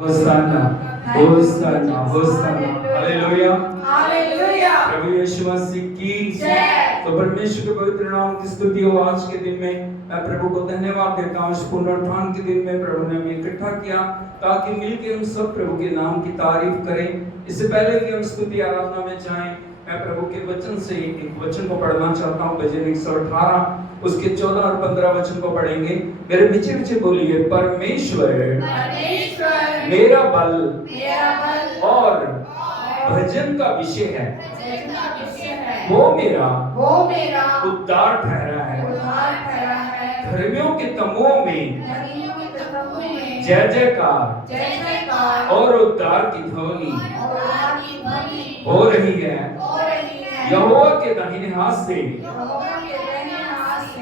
होसाना होसाना होसाना hallelujah hallelujah. प्रभु यीशु मसीह की जय। तो परमेश्वर के पवित्र नाम की स्तुति हो। आज के दिन में मैं प्रभु को धन्यवाद देता हूँ। इस पुनरुत्थान के दिन में प्रभु ने हमें इकट्ठा किया ताकि मिलकर हम सब प्रभु के नाम की तारीफ करें। इससे पहले कि हम स्तुति आराधना में जाएं, मैं प्रभु के वचन से एक वचन को पढ़ना चाहता हूँ। भजन 118 उसके 14 और 15 वचन को पढ़ेंगे। मेरे पीछे पीछे बोलिए, परमेश्वर मेरा बल और भजन का विषय है, वो मेरा उद्धार ठहरा है। धर्मियों के तमों में जय जयकार और उद्धार की ध्वनि हो रही है। यहोवा के दाहिने हाथ से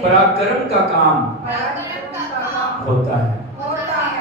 पराक्रम का काम होता है।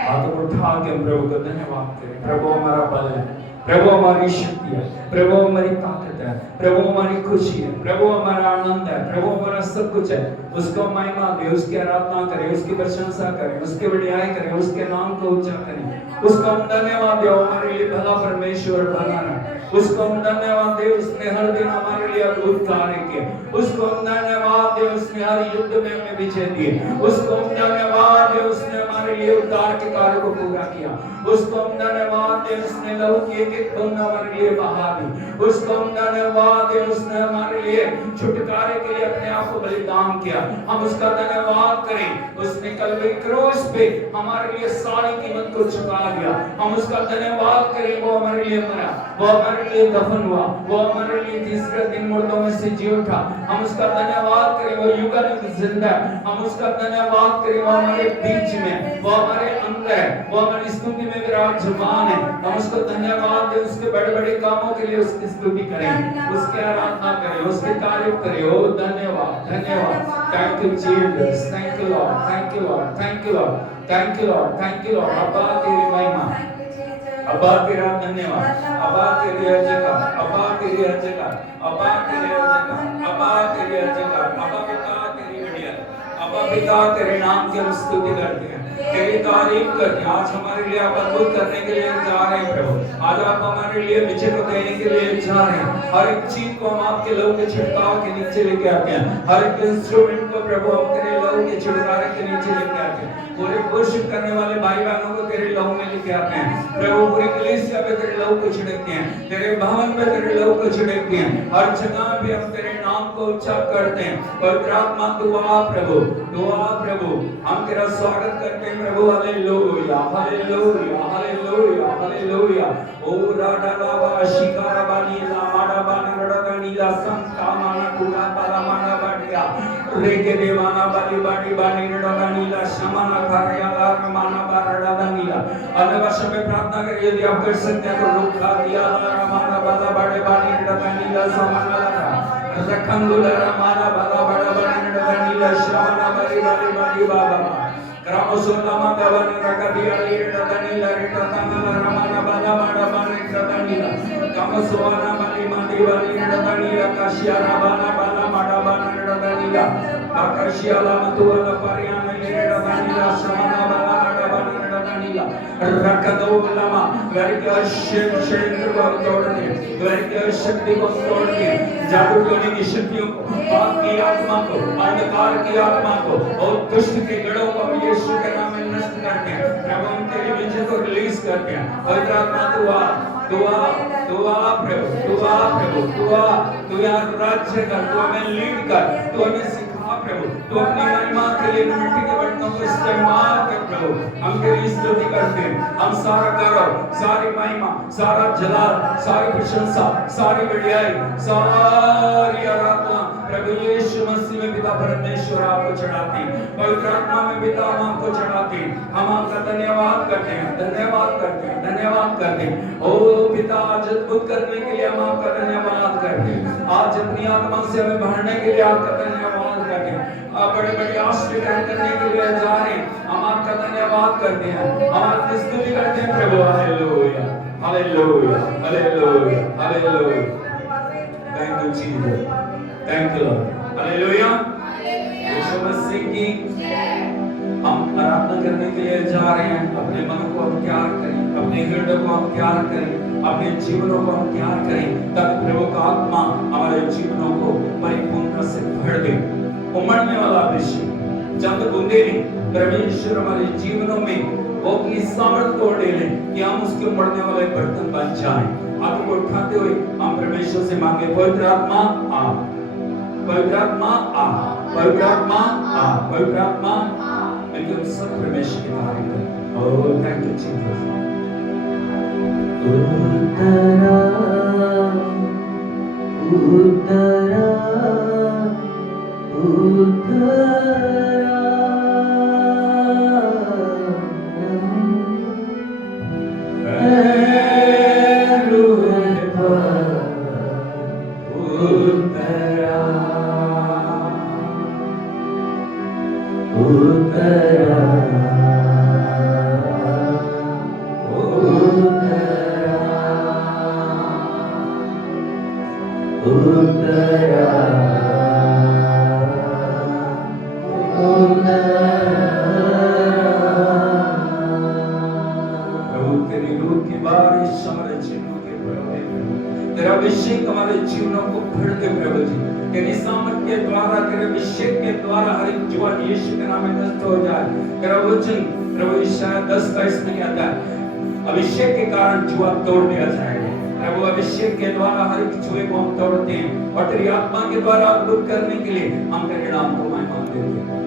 हाथों को उठा के हम प्रभु को धन्यवाद करें। प्रभु हमारा बल है, प्रभु हमारी शक्ति है, प्रभु हमारी ताकत है, प्रभु हमारी खुशी है, प्रभु हमारा आनंद है, प्रभु हमारा सब कुछ है। उसको महिमा दे, उसकी आराधना करें, उसकी प्रशंसा करें, उसकी बढ़ाई करें, उसके नाम को ऊंचा करें। उसको हम धन्यवाद दे, हमारे लिए भला परमेश्वर बना है। उसको हम धन्यवाद दे, उसने हर दिन हमारे लिए अद्भुत कार्य किए। उसको हम धन्यवाद दे, उसने हर युद्ध में हमें विजय दिए। उसको हम धन्यवाद दे, उसने हमारे लिए उद्धार के कार्य को पूरा किया। उसको हम धन्यवाद दे, उसने लहू की एक बूंद हमारे लिए बहा दी। उसको हम धन्यवाद दे, उसने हमारे लिए छुटकारे के लिए अपने आप को बलिदान किया। हम उसका धन्यवाद करें। उसने कल्वरी क्रूस पे हमारे लिए सारी कीमत को चुका दिया। हम उसका धन्यवाद करें। वो हमारे लिए मरा, वो हमारे लिए दफन हुआ, वो हमारे लिए तीसरे दिन मुर्दों में से जी उठा। हम उसका धन्यवाद करें। वो युगानुग जिंदा है। हम उसका धन्यवाद करें। वो हमारे बीच में, वो हमारे अंदर है, वो हमारी स्तुति में विराजमान है। हम उसको धन्यवाद दें। उसके बड़े बड़े कामों के लिए उसकी स्तुति करें, उसकी आराधना करें, उसकी तारीफ करें। ओ धन्यवाद धन्यवाद। Thank you Jesus, thank you Lord, thank you Lord, thank you Lord, thank you Lord, thank you Lord. अब्बा तेरी महिमा, अब्बा तेरा धन्यवाद, अब्बा तेरी जगह, अब्बा तेरी जगह, अब्बा तेरी जगह, अब्बा तेरी जगह, अब्बा पिता तेरी बढ़िया, अब्बा पिता तेरे नाम की हम स्तुति करते हैं, तेरी तारीफ करते हैं। आज हमारे लिए आप अद्भुत करने के लिए जा रहे हैं प्रभु। आज आप हमारे लिए विजय को देने के लिए जा रहे हैं। हर एक चीज को हम आपके लहू के छिड़काव के नीचे लेके आते हैं। हर एक इंस्ट्रूमेंट को प्रभु हम तेरे लहू के छिड़कारे के नीचे लेके आते हैं। पूरे वर्शिप करने वाले भाई बहनों को तेरे लहू में लेके आते हैं प्रभु। पूरी कलीसिया पे तेरे लहू को छिड़कते हैं, तेरे भवन पे तेरे लहू को छिड़कते हैं। हर जगह पे हम तेरे नाम को ऊंचा करते हैं। पवित्र आत्मा दुआ प्रभु, दुआ प्रभु, हम तेरा स्वागत करते हैं प्रभु। Hallelujah hallelujah hallelujah hallelujah. ओ राडा बाबा शिकारा बानी ला माडा बानी रडा नीला संता माना कुला पाला माना बाडिया रेके देवाना बाली बाडी बानी रडा नीला शमाना खारिया ला माना बारडा नीला। अन्य भाषा में प्रार्थना करिए यदि आप कर सकते हैं तो रुखा दिया ला माना बाला बाडे बानी रडा नीला समाना ला रखंगुला माना बाला बड़ा बानी रडा नीला शमाना बाली बाली बाली बाबा Kramosulama Davana Rakabiya Lira Danila Rita Tanala Ramana Bada Bada Bada Danila Kamaswana Mani Mani Bani Danila Kashia Rabana Bada Bada Bada Danila Akashia Lamatuala Pariana Lira Danila Samana Bada Bada Bada Danila Rakado Lama Varika Shendra Todne Varika Shakti को तोड़ के जादू टोने की शक्तियों को, पाप की आत्मा को, अंधकार की आत्मा को और दुष्ट के गढ़ों को यीशु के नाम में नष्ट करते हैं। प्रभु हम तेरी विजय को रिलीज करते हैं। पवित्र आत्मा दुआ दुआ दुआ प्रभु, दुआ प्रभु, दुआ तू यार राज्य कर, तू हमें लीड कर, तू हमें सिखा प्रभु, तू अपनी महिमा के लिए मिट्टी के बर्तनों को इस्तेमाल कर प्रभु। हम तेरी स्तुति करते हैं। हम सारा गौरव, सारी महिमा, सारा जलाल, सारी प्रशंसा, सारी बढ़ियाई, सारी आराधना प्रभु यीशु मसीह में पिता परमेश्वर आपको चढ़ाते हैं। पवित्र आत्मा में पिता हम आपको चढ़ाते हैं। हम आपका धन्यवाद करते हैं, धन्यवाद करते हैं, धन्यवाद करते हैं। ओ पिता आज अद्भुत करने के लिए हम आपका धन्यवाद करते हैं। आज अपनी आत्मा से हमें भरने के लिए आपका धन्यवाद करते हैं। आप बड़े बड़े आशीर्वाद करने के लिए जा रहे हैं। हम आपका धन्यवाद करते हैं, हम आपकी स्तुति करते हैं प्रभु। Hallelujah hallelujah hallelujah hallelujah. Thank you Jesus, thank you Lord. Hallelujah Yeshu Masih की। हम आराधना करने के लिए जा रहे हैं। अपने मन को हम तैयार करें, अपने हृदय को हम तैयार करें, अपने जीवनों को हम तैयार करें, ताकि प्रभु का आत्मा हमारे जीवनों को परिपूर्णता से भर दे। उमड़ने वाला अभिषेक चंद बूंदे नहीं, परमेश्वर हमारे जीवनों में वो अपनी सामर्थ को डाले कि हम उसके उमड़ने वाले बर्तन बन जाएं। हाथों को उठाते हुए हम परमेश्वर से मांगे, पवित्र आत्मा आ, पवित्र आत्मा आ, पवित्र आत्मा आ, पवित्र आत्मा मिलकर हम सब परमेश्वर की तारीफ करें। Oh thank you Jesus. उतरा उतरा तेरा अभिषेक हमारे जीवनों को भर दे प्रभु जी। तेरी सामर्थ के द्वारा, तेरे अभिषेक के द्वारा हर एक जीवन यीशु के नाम में नष्ट हो जाए। तेरा वचन प्रभु यशायाह 10:22 में आता है, अभिषेक के कारण जुआ तोड़ दिया जाएगा। प्रभु अभिषेक के द्वारा हर एक जुए को हम तोड़ते हैं और तेरी आत्मा के द्वारा अद्भुत करने के लिए हम तेरे नाम को महिमा देते हैं।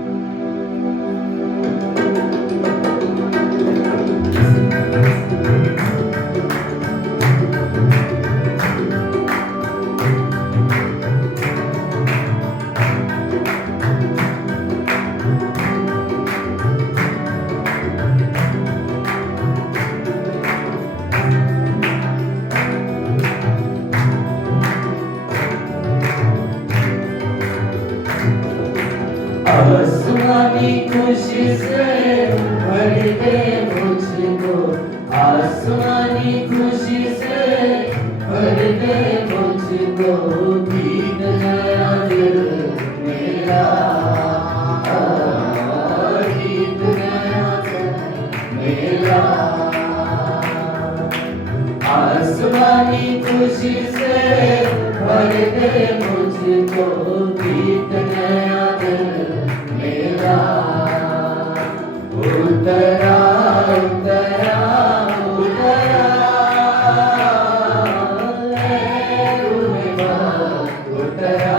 आसमानी खुशी से भर दे मुझको, आसमानी खुशी से भर दे मुझको, गीत नया दिल मेरा, गीत नया दिल मेरा। आसमानी खुशी से भर दे मुझको, गीत नया दिल मेरा। उतरा उतरा उतरा उतरा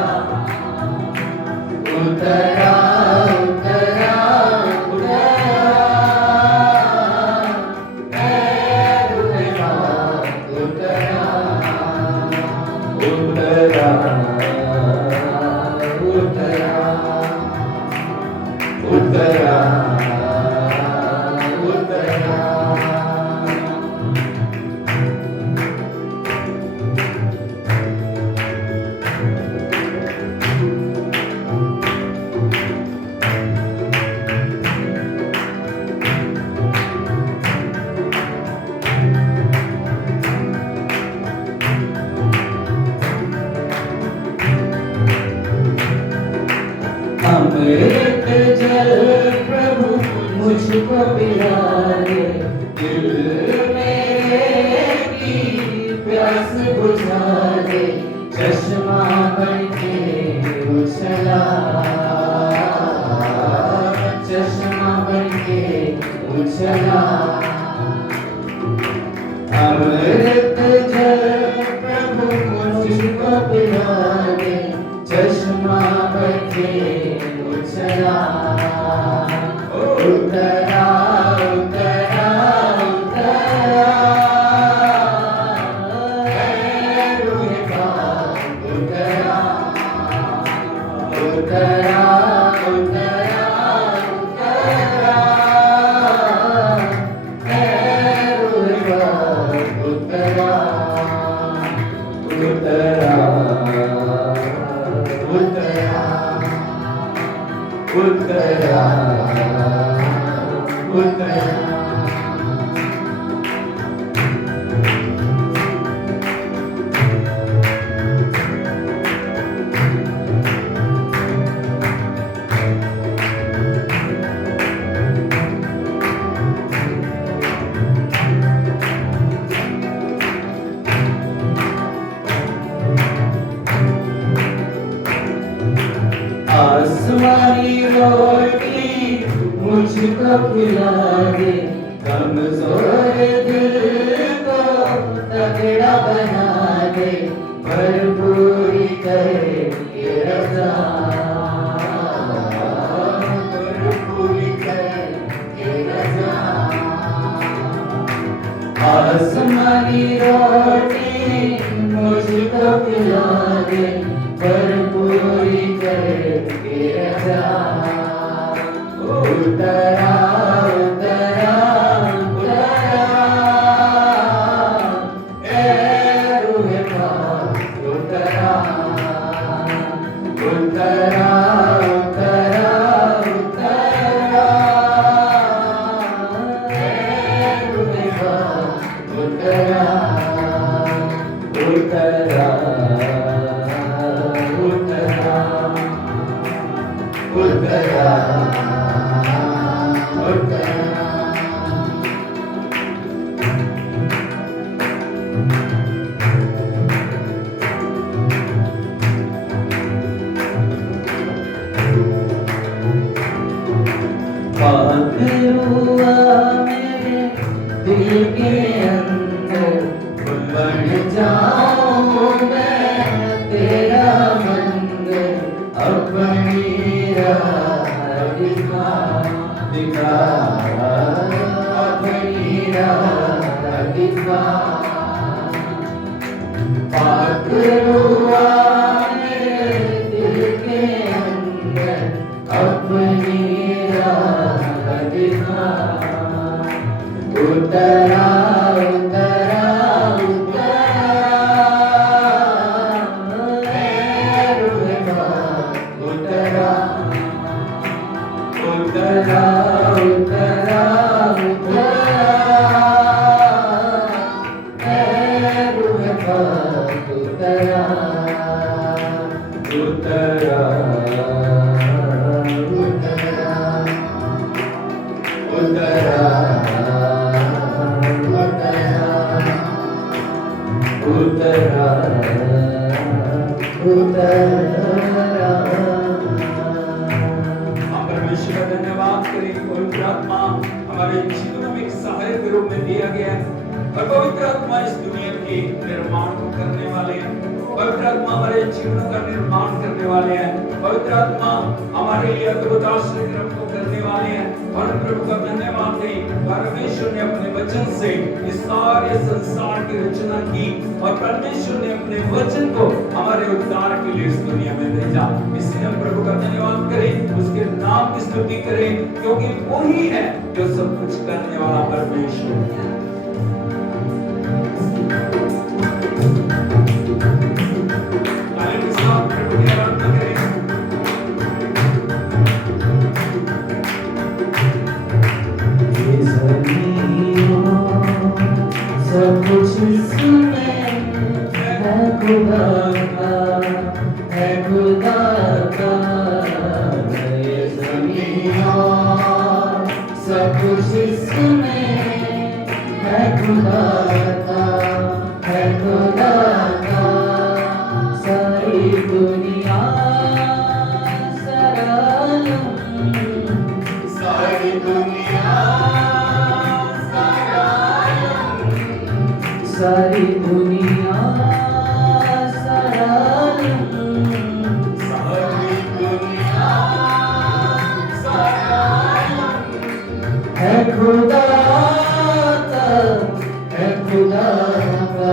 उतरा उतरा अमृत जल प्रभु मुझको पिला दे, दिल मेरे की प्यास बुझा दे, चश्मा बनके उछला, चश्मा बनके उछला। अमृत जल प्रभु मुझको पिला दे, चश्मा बनके उछला। उतरा उतरा उतरा उतरा उतरा उतरा उतरा रोटी मुझको खिला दे, कमजोर दिल को तगड़ा बना दे, भरपूरी करके रजा, भरपूरी करके रजा। आसमानी रोटी मुझको खिला दे, भरपूरी करके रजा। उतरा उतरा उतरा ए रूहे पाक, उतरा उतरा उतरा उतरा ए रूहे पाक, उतरा उतरा उतरा उतरा उतरा। पाक हुआ मेरे दिल के अंदर, बन जाऊं मैं तेरा मंदिर, अपनी राह दिखा दिखा, अपनी राह दिखा। पाक हुआ मेरे दिल के अंदर, अपनी राह दिखा। उतरा उतरा उतरा ए रूहे पाक, उतरा उतरा उतरा उतरा ए रूहे पाक, उतरा उतरा उतरा उतरा उतरा। हम परमेश्वर का धन्यवाद करें। पवित्र आत्मा हमारे जीवन में एक सहायक के रूप में दिया गया है और पवित्र आत्मा इस दुनिया के निर्माण को करने वाले हैं। पवित्र आत्मा हमारे जीवन का निर्माण करने वाले हैं। पवित्र आत्मा हमारे लिए अद्भुत आश्चर्य को करने वाले हैं। और प्रभु का धन्यवाद है, परमेश्वर ने अपने वचन से इस सारे संसार की रचना की और परमेश्वर ने अपने वचन को हमारे उद्धार के लिए इस दुनिया में भेजा। इसलिए हम प्रभु का धन्यवाद करें, उसके नाम की स्तुति करें, क्योंकि वो ही है जो सब कुछ करने वाला परमेश्वर है। प्रभु की आराधना करें। सब कुछ इसमें है खुदा का, है खुदा का। ये ज़मीन और सब कुछ इसमें है खुदा का, है खुदा का। सारी दुनिया सारा आलम, सारी दुनिया सारा आलम, सारी दुनिया सारा आलम, सारी दुनिया सारा आलम है खुदा का, है खुदा का।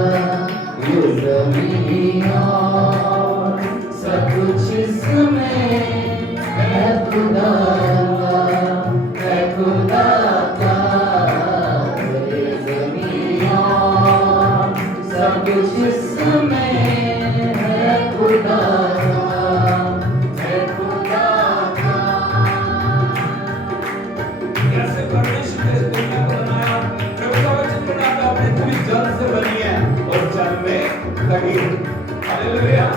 ये ज़मीन और सब कुछ इसमें है खुदा का, है खुदा का। ये ज़मीन और सब कुछ इसमें है खुदा का, है खुदा का। कैसे परमेश्वर ने इस दुनिया को बनाया? प्रभु का वचन बनाता अपने पूरी जल से बनी है और जल में लगी। हालेलुया।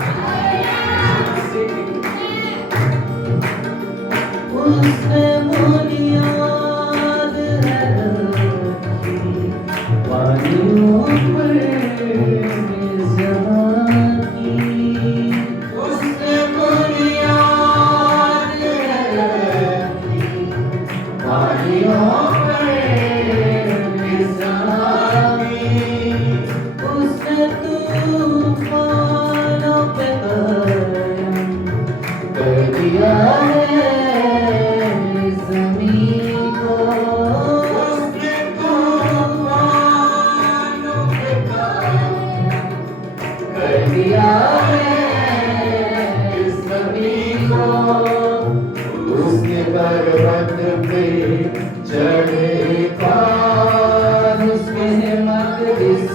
उसने बुनियाद है रखी, वादियों पर ज़मीन की। उसने बुनियाद है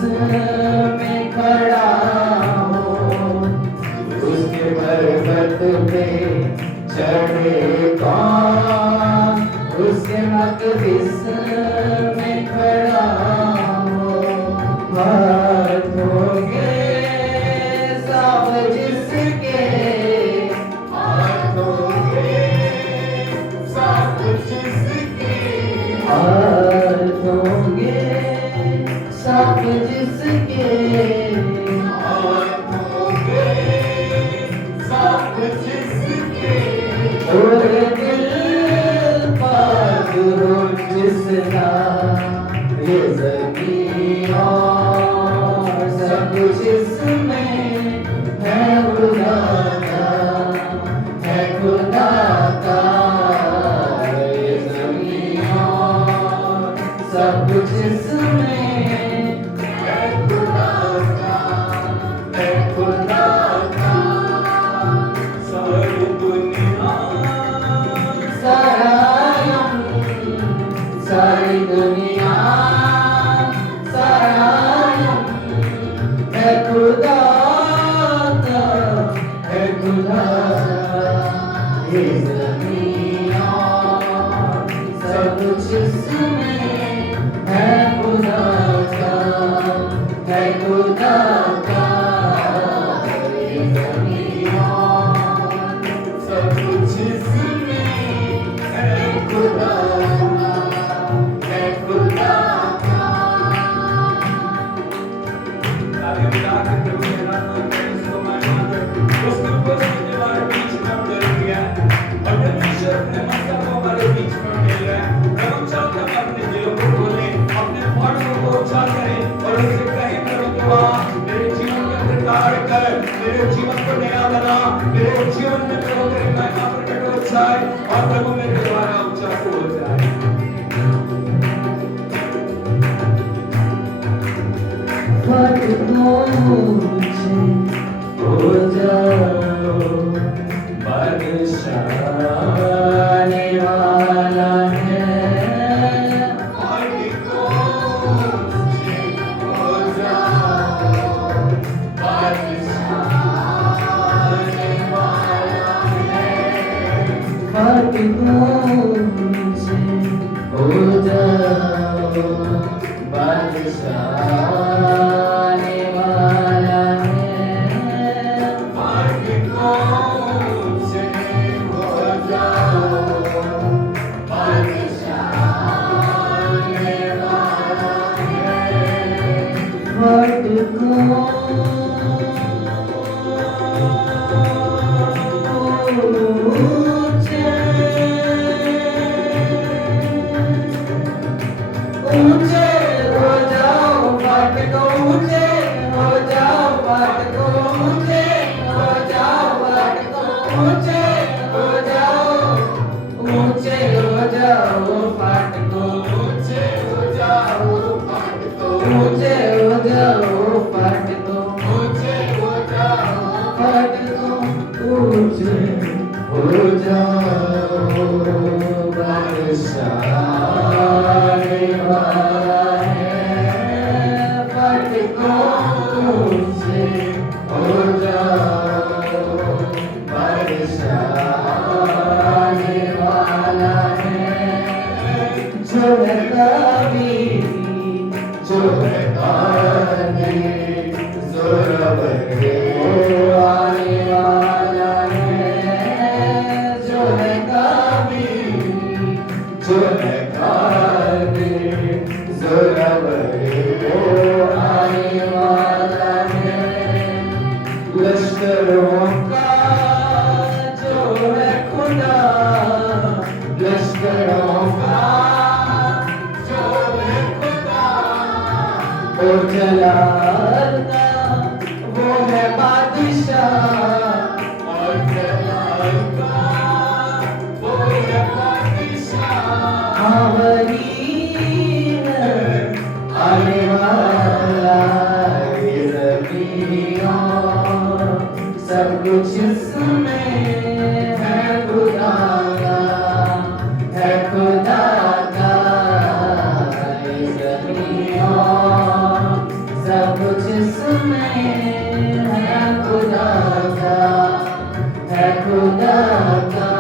जिसमें खड़ा हो, उसके पर्वत पे चढ़े कौन, उसके मकदिस में खड़ा हो। हाथों के साफ जिसके, हाथों के साफ जिसके, हाथों के साफ जिसके, हाथों के साफ जिसके, और दिल पाक हो जिसका, ये ज़मीन और सब कुछ इसमें है खुदा का, है खुदा का। ये ज़मीन और सब कुछ इसमें है खुदा का, है खुदा का। सारी दुनिया सारी दुनिया सारा है खुदा का, है खुदा का। ये ज़मीन और सब कुछ इसमें है खुदा का, है खुदा का। ये ज़मीन और सब कुछ इसमें है खुदा का, है खुदा का। आगे बढ़ा के प्रभु के नाम में इसको मानकर उसके ऊपर से हमारे बीच में उतर गया और परमेश्वर अपने मस्ता को हमारे बीच में उतर गया। हम चाहते हैं अपने दिलों को खोलें, अपने पौधों को उछाल करें और उससे कहें प्रभु दुआ मेरे जीवन के अंदर कार्य कर, मेरे जीवन को नया बना, मेरे जीवन में प्रभु तेरी महिमा प्रकट हो जाए और प्रभु मेरे द्वारा ऊंचा हो जाए। फटको मुझे हो जाओ, बादशाह आने वाला है। फटको मुझे हो जाओ, बादशाह आने वाला है। फटको मुझे हो जाओ, बादशाह आने वाला है। फटको मुझे हो जाओ, बादशाह आने वाला है। फटको ऊंचे हो जाओ, फाटको ऊंचे हो जाओ, फाटको ऊंचे हो जाओ, फाटको ऊंचे हो जाओ, ऊंचे हो जाओ, फाटको ऊंचे हो जाओ, फाटको ऊंचे हो जाओ, फाटको ऊंचे हो जाओ, फाटको ऊंचे हो जाओ। बादशाह आने वाला है। फटको ऊंचे हो जाओ, बादशाह आने वाला है। जो है काबिल, जो है कादिर, ज़ोरावर वो आने वाला है। जो है काबिल, जो है कादिर, ज़ोरावर वो आने वाला है। लश्करों का जो है खुदा, लश्करों का जो है खुदा, वो जलाल का वो है बादशाह, और जलाल का वो है बादशाह। वही आने वाला ये ज़मीन और सब कुछ इसमें है खुदा का, है खुदा का। ये ज़मीन और सब है खुदा का, है खुदा का।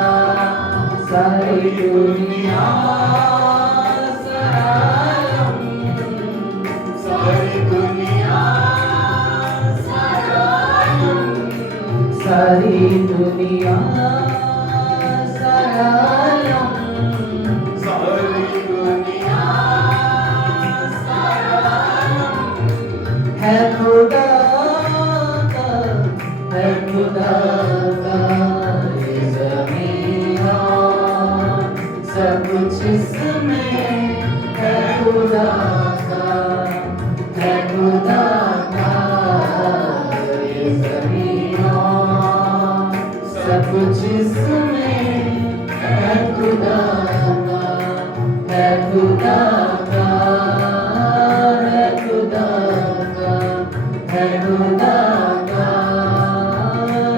सारी दुनिया सलाम, सारी दुनिया सलाम, सारी दुनिया सलाम, सारी दुनिया सलाम। है खुदा का, है खुदा का ये ज़मीन और सब कुछ इसमें है खुदा का, है खुदा का ये ज़मीन और सब कुछ इसमें है खुदा का, है खुदा का, है खुदा का, है खुदा का,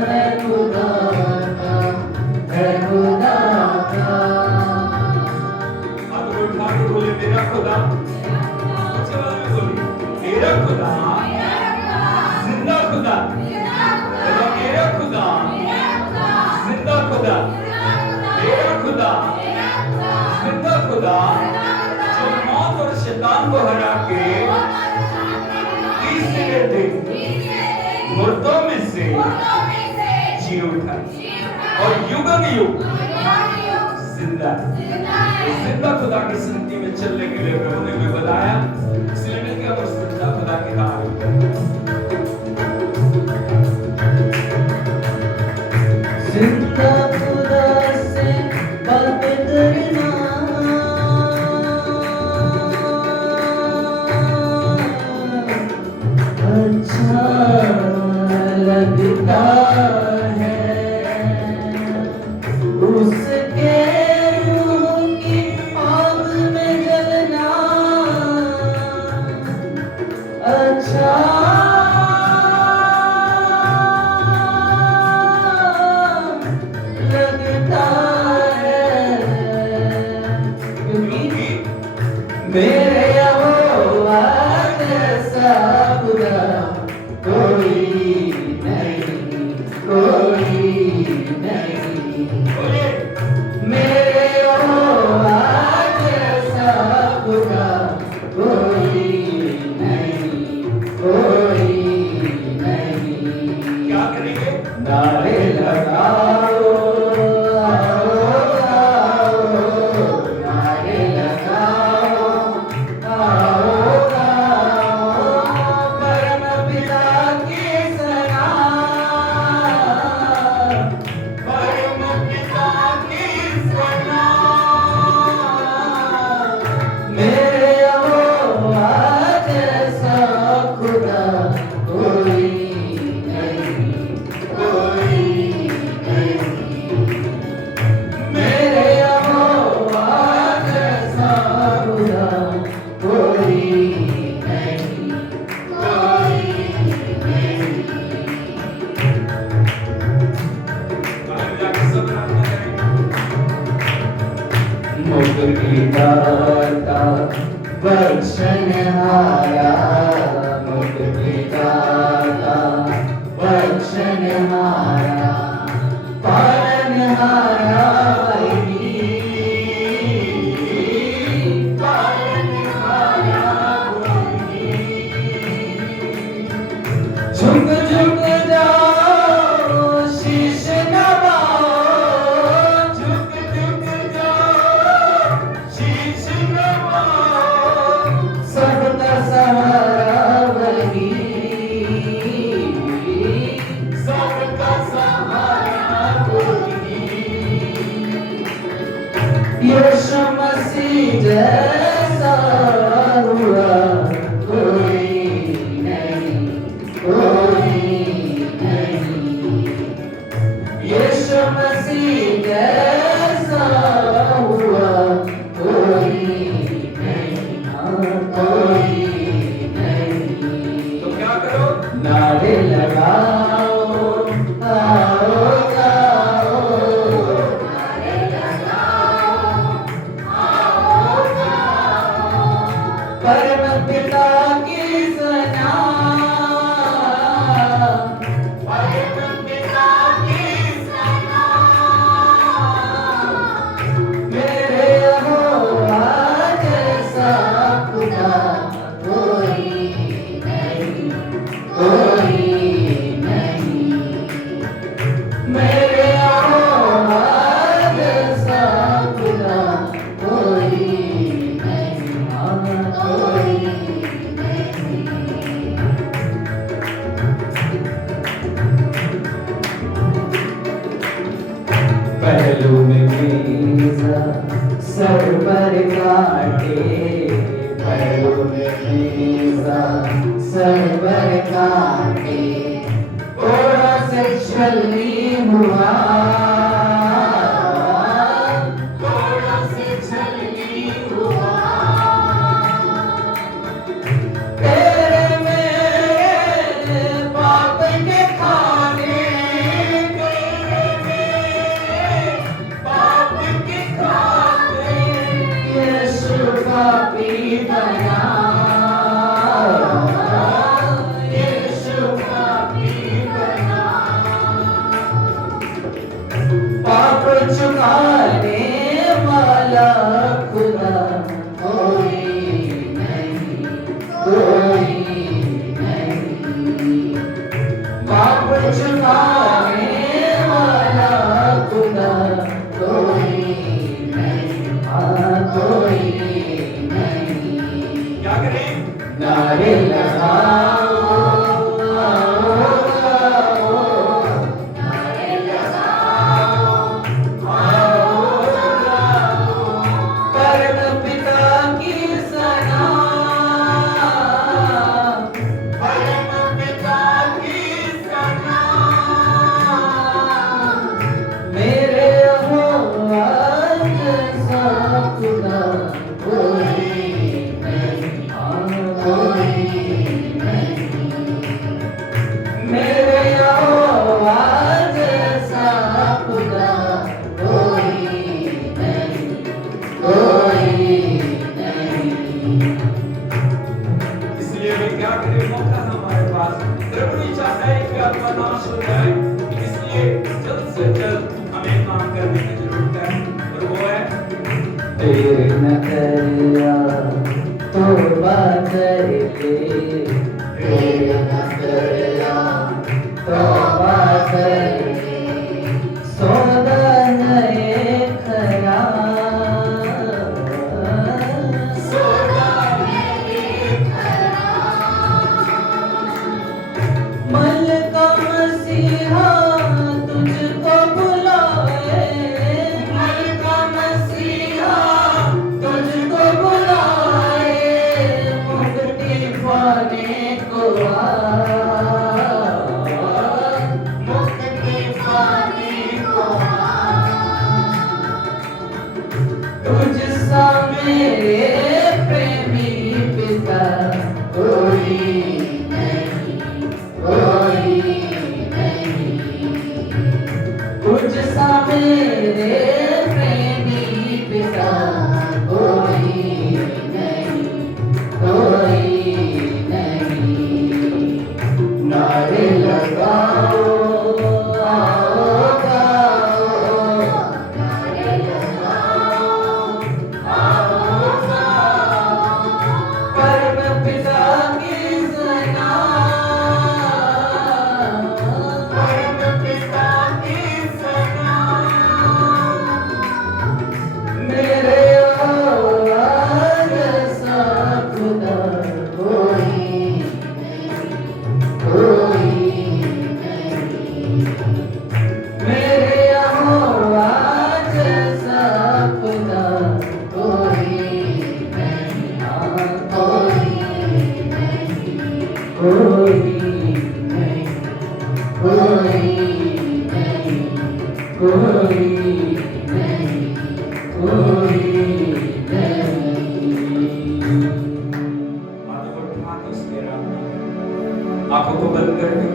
है खुदा का, है खुदा का। हाथ उठा के बोले मेरा खुदा, ऊंचे आवाज में बोलिए मेरा खुदा जिंदा खुदा, बोलो मेरा खुदा जिंदा खुदा, मेरा खुदा जिंदा खुदा, जो मौत और शैतान को हरा के तीसरे दिन मुर्दों में से जी उठा और युगन युग जिंदा। जिंदा खुदा की संगति में चलने के लिए प्रभु ने भी बताया, इसलिए मिलकर हम उस जिंदा खुदा की तारीफ करें। जिंदा खुदा से बात करना अच्छा लगता है, उसके रूह की आग में जलना अच्छा लगता है, क्योंकि मेरे यहोवा जैसा खुदा कोई नहीं, कोई नहीं। बोलिए मेरे यहोवा जैसा खुदा कोई नहीं, कोई नहीं। क्या करेंगे? नारे लगाओ, आओ, आओ, नारे लगाओ, आओ, आओ, परम पिता की सलाम, परम पिता की सलाम। मेरे यहोवा जैसा खुदा कोई नहीं, कोई नहीं। मेरे यहोवा जैसा खुदा कोई नहीं, कोई नहीं। बाहर जाके सब प्रार्थना करेंगे। मुक्ति दाता बख्शनहारा, मुक्ति दाता बख्शनहारा, पालनहारा वही, पालनहारा वही। झुक झुक जाओ शीश नवाओ, झुक झुक जाओ शीश नवाओ, सबका सहारा वही, सबका सहारा वही। यीशु मसीह जैसा हुआ कोई नहीं, कोई नहीं। यीशु मसीह जैसा हुआ कोई नहीं, हाँ, कोई नहीं। तो क्या करो? नारे लगाओ, आओ, आओ, नारे लगाओ, आओ, आओ, परम पिता की सलाम, कोई नहीं, मेरे आवाज़ सा खुदा कोई नहीं, हाँ कोई नहीं। पहलू में वीज़ा सर पर काटे, पहलू में वीज़ा सर पर काटे, थोड़ा से छलनी हुआ, थोड़ा से छलनी हुआ, तेरे मेरे पाप के खाने, तेरे मेरे पाप के खाने, यीशु पापी बना, यीशु पापी बना, पाप चुकाने वाला खुदा कोई नहीं, कोई नहीं, पाप चुकाने वाला खुदा कोई नहीं, हाँ कोई नहीं। क्या करें? नारे लगाओ, आओ, आओ, नारे लगाओ, आओ, आओ, परम पिता की सना, परम पिता की सना, मेरे यहोवा जैसा खुदा कोई नहीं, हाँ कोई नहीं, मेरे यहोवा जैसा खुदा कोई नहीं, कोई नहीं। इसलिए वे क्या करें? मौका ना हमारे पास। प्रभु नहीं चाहता है कि आत्मा नाश हो जाए, इसलिए जल्द से जल्द हमें काम करने की जरूरत है, और वो है तेरे न करया तौबा कर ले, तेरे न करया तौबा कर ले, सौदा नए खरा, सौदा नए खरा, मल का मसीहा तुझको बुलाए, मल का मसीहा तुझको बुलाए, मुक्ति पाने को आ, मुक्ति पाने को आ, तुझसा मेरे प्रेमी पिता कोई नहीं, कोई नहीं, तुझसा मेरे प्रेमी पिता कोई नहीं, कोई नहीं। नारे लगाओ, आओ गाओ, नारे लगाओ, आओ गाओ, परम पिता की सना, परम पिता की सना, मेरे यहोवा जैसा खुदा कोई नहीं, कोई नहीं, मेरे यहोवा जैसा खुदा कोई नहीं, हाँ कोई नहीं, कोई नहीं, कोई नहीं, कोई नहीं, कोई नहीं। हाथों को उठा के उसके आंखों को बंद कर दे,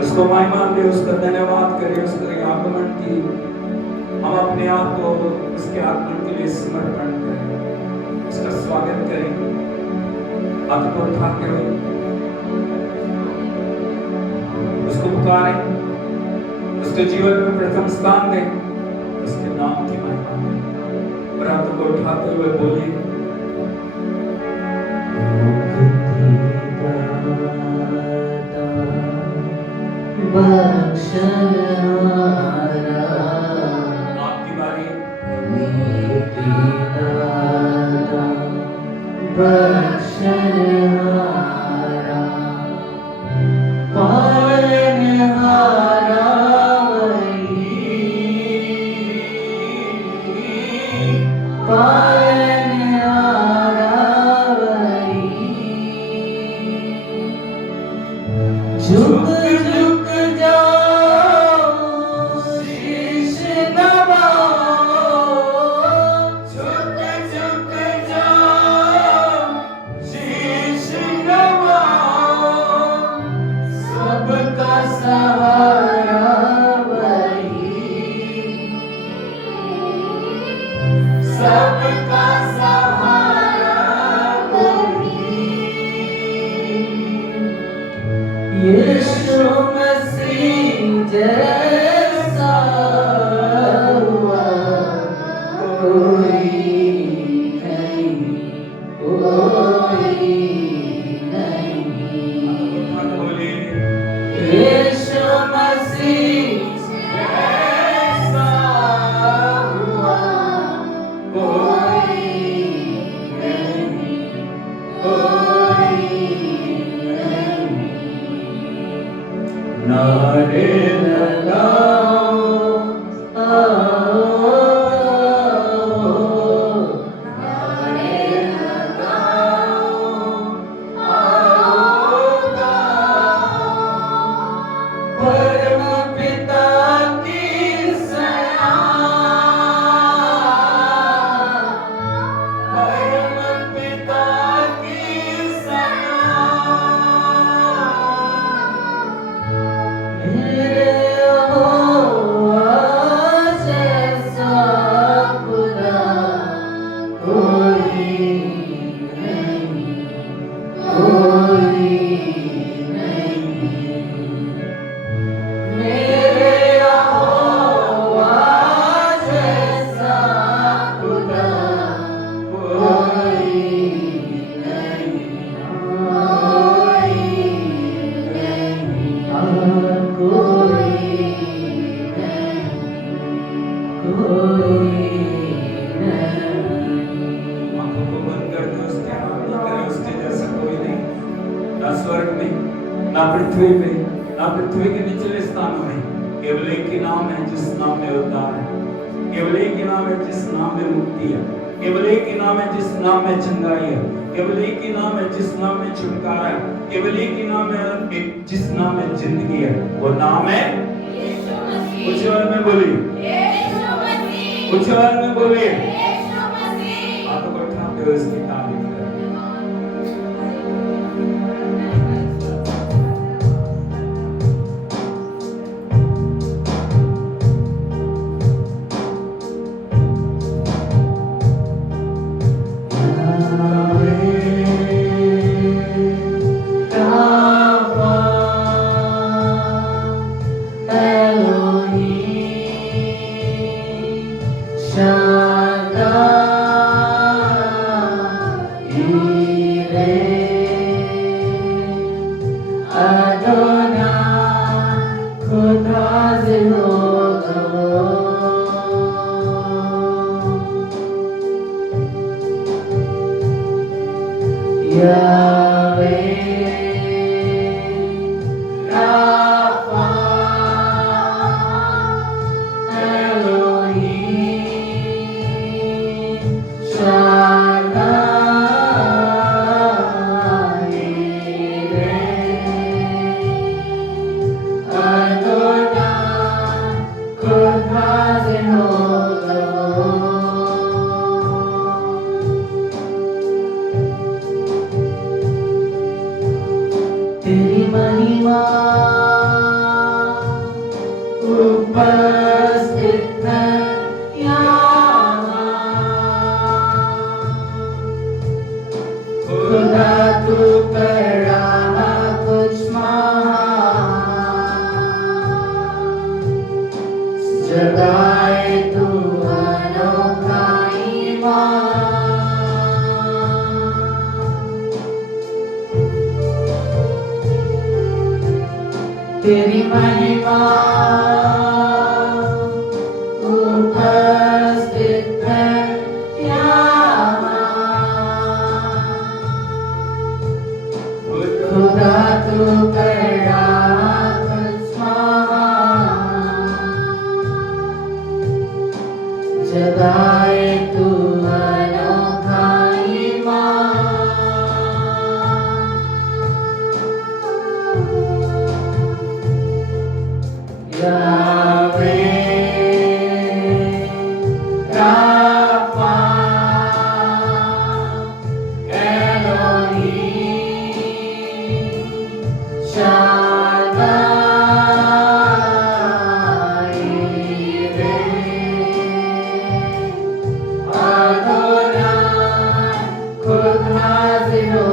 उसको महिमा दे, उसका धन्यवाद करें, उसके आगमन की हम अपने आप को उसके आगमन के लिए समर्पण करें, उसका स्वागत करें। हाथों को उठा के उसको पुकारें, उसके जीवन में प्रथम स्थान दें, उसके नाम की महिमा दें, और हाथों को उठाते हुए बोलिए, मुक्ति का बख्शनहारा आपकी बारी। नीति दाता बख्शनहारा पालनहारा झुक झुक जाओ शीश नवाओ झुक झुक जाओ शीश नवाओ सबका सहारा वही सबका सहारा यीशु मसीह जैसा हुआ कोई नहीं यीशु मसीह जैसा हुआ कोई नहीं नारे लगाओ नारे लगाओ परम पिता की सया परम पिता की सया मेरे यहोवा जैसा खुदा कोई नहीं मेरे यहोवा जैसा खुदा कोई नहीं आंखों को बंद कर दो, उसके आराधना करें, उसके जैसा कोई नहीं। ना स्वर्ग में, ना पृथ्वी में, ना पृथ्वी के निचले स्थानों में। केवल एक ही नाम है जिस नाम में उद्धार है। केवल एक ही नाम है जिस नाम में मुक्ति है। केवल एक ही नाम है जिस नाम में चंगाई है। केवल एक ही नाम है जिस नाम में छुटकारा है। केवल एक ही नाम है जिस नाम में जिंदगी है। वो नाम है यीशु मसीह। उच्च आवाज में बोलिए, यीशु मसीह। उच्च आवाज में बोलिए। यीशु मसीह। हाथों को उठाते हुए इसकी तारीफ करें। तेरी महिमा उपस्थित है यहाँ। खुदा तू कर रहा कुछ महान, जगाए तू अनोखा ईमान। तेरी महिमा उपस्थित है यहाँ। खुदा तू कर रहा कुछ महान, जगाए तू अनोखा ईमान। यावे राफा एलोही शाद्दाई रे अदोनाई खुद हाजिर हो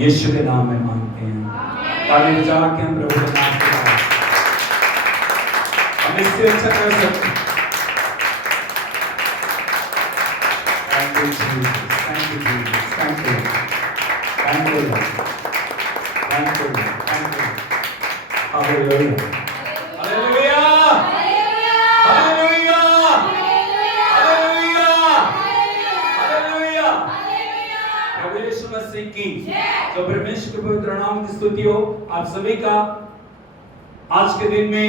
यीशु के नाम में मांगते हैं। ताली बजा के हम प्रभु के नाम के हम इससे अच्छा कर सकते हैं। Thank you Jesus, thank you Jesus, thank you, thank you Lord, thank you Lord, thank you, hallelujah. स्तुति हो आप सभी का। आज के दिन में,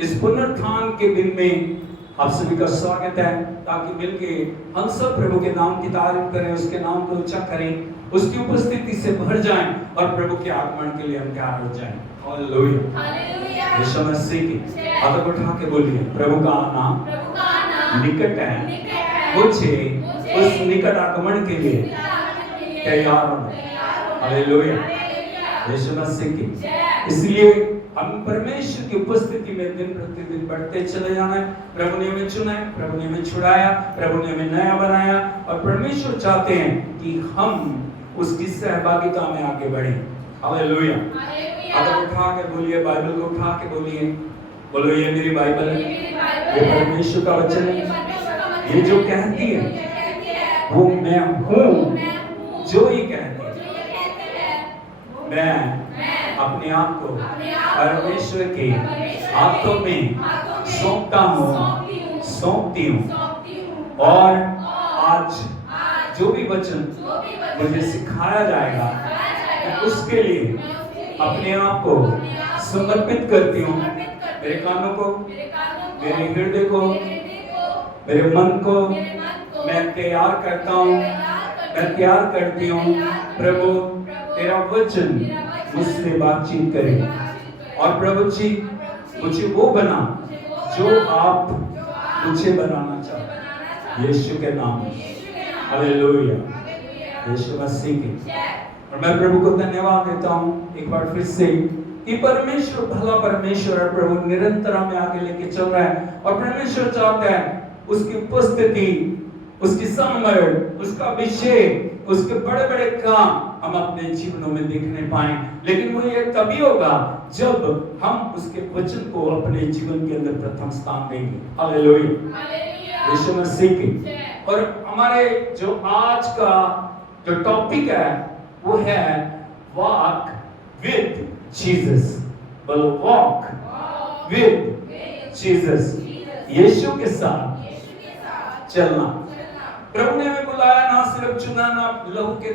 इस पुनरुत्थान के दिन में आप सभी का स्वागत है, ताकि मिलके हम सब प्रभु के नाम की तारीफ करें, उसके नाम को ऊंचा करें, उसकी उपस्थिति से भर जाएं और प्रभु के आगमन के लिए हम तैयार हो जाएं। Hallelujah, hallelujah. यीशु मसीह की हाथ उठा के बोलिए, प्रभु का आना निकट है, मुझे उस निकट आगमन के लिए तैयार होना। हालेलुया, यीशु मसीह की। इसलिए हम परमेश्वर की उपस्थिति में दिन प्रतिदिन बढ़ते चले जाना है। प्रभु ने हमें चुना है, प्रभु ने हमें छुड़ाया, प्रभु ने हमें नया बनाया और परमेश्वर चाहते हैं कि हम उसकी सहभागिता में आगे बढ़ें। हालेलुया, हाथ उठा के बोलिए, बाइबल को उठा के बोलिए, बोलो ये मेरी बाइबल है, ये परमेश्वर का वचन है, ये जो कहती है वो मैं हूँ जो ये कहती है। मैं अपने आप को परमेश्वर के हाथों में सौंपती हूँ और आज जो भी वचन मुझे सिखाया जाएगा मैं उसके लिए अपने आप को समर्पित करती हूँ। मेरे कानों को, मेरे हृदय को, मेरे मन को मैं तैयार करता हूँ, मैं तैयार करती हूँ। प्रभु तेरा वचन मुझसे बातचीत करे और प्रभु जी मुझे वो बना जो आप मुझे बनाना चाहते, यीशु के नाम में। हालेलुया, यीशु मसीह की। और मैं प्रभु को धन्यवाद देता हूँ एक बार फिर से कि परमेश्वर भला परमेश्वर है, प्रभु निरंतर हमें आगे लेके चल रहा है और परमेश्वर चाहता है उसकी उपस्थिति, उसकी सामर्थ, उसका अभिषेक, उसके बड़े बड़े काम हम अपने जीवनों में देखने पाएं। लेकिन वो ये तभी होगा जब हम उसके वचन को अपने जीवन के अंदर प्रथम स्थान देंगे। हालेलुया, यीशु मसीह की। और हमारे जो आज का जो टॉपिक है वो है वॉक विद जीसस। बोलो वॉक विद जीसस, यीशु के साथ चलना। प्रभु ने हमें बुलाया, ना सिर्फ चुना, ना लहू के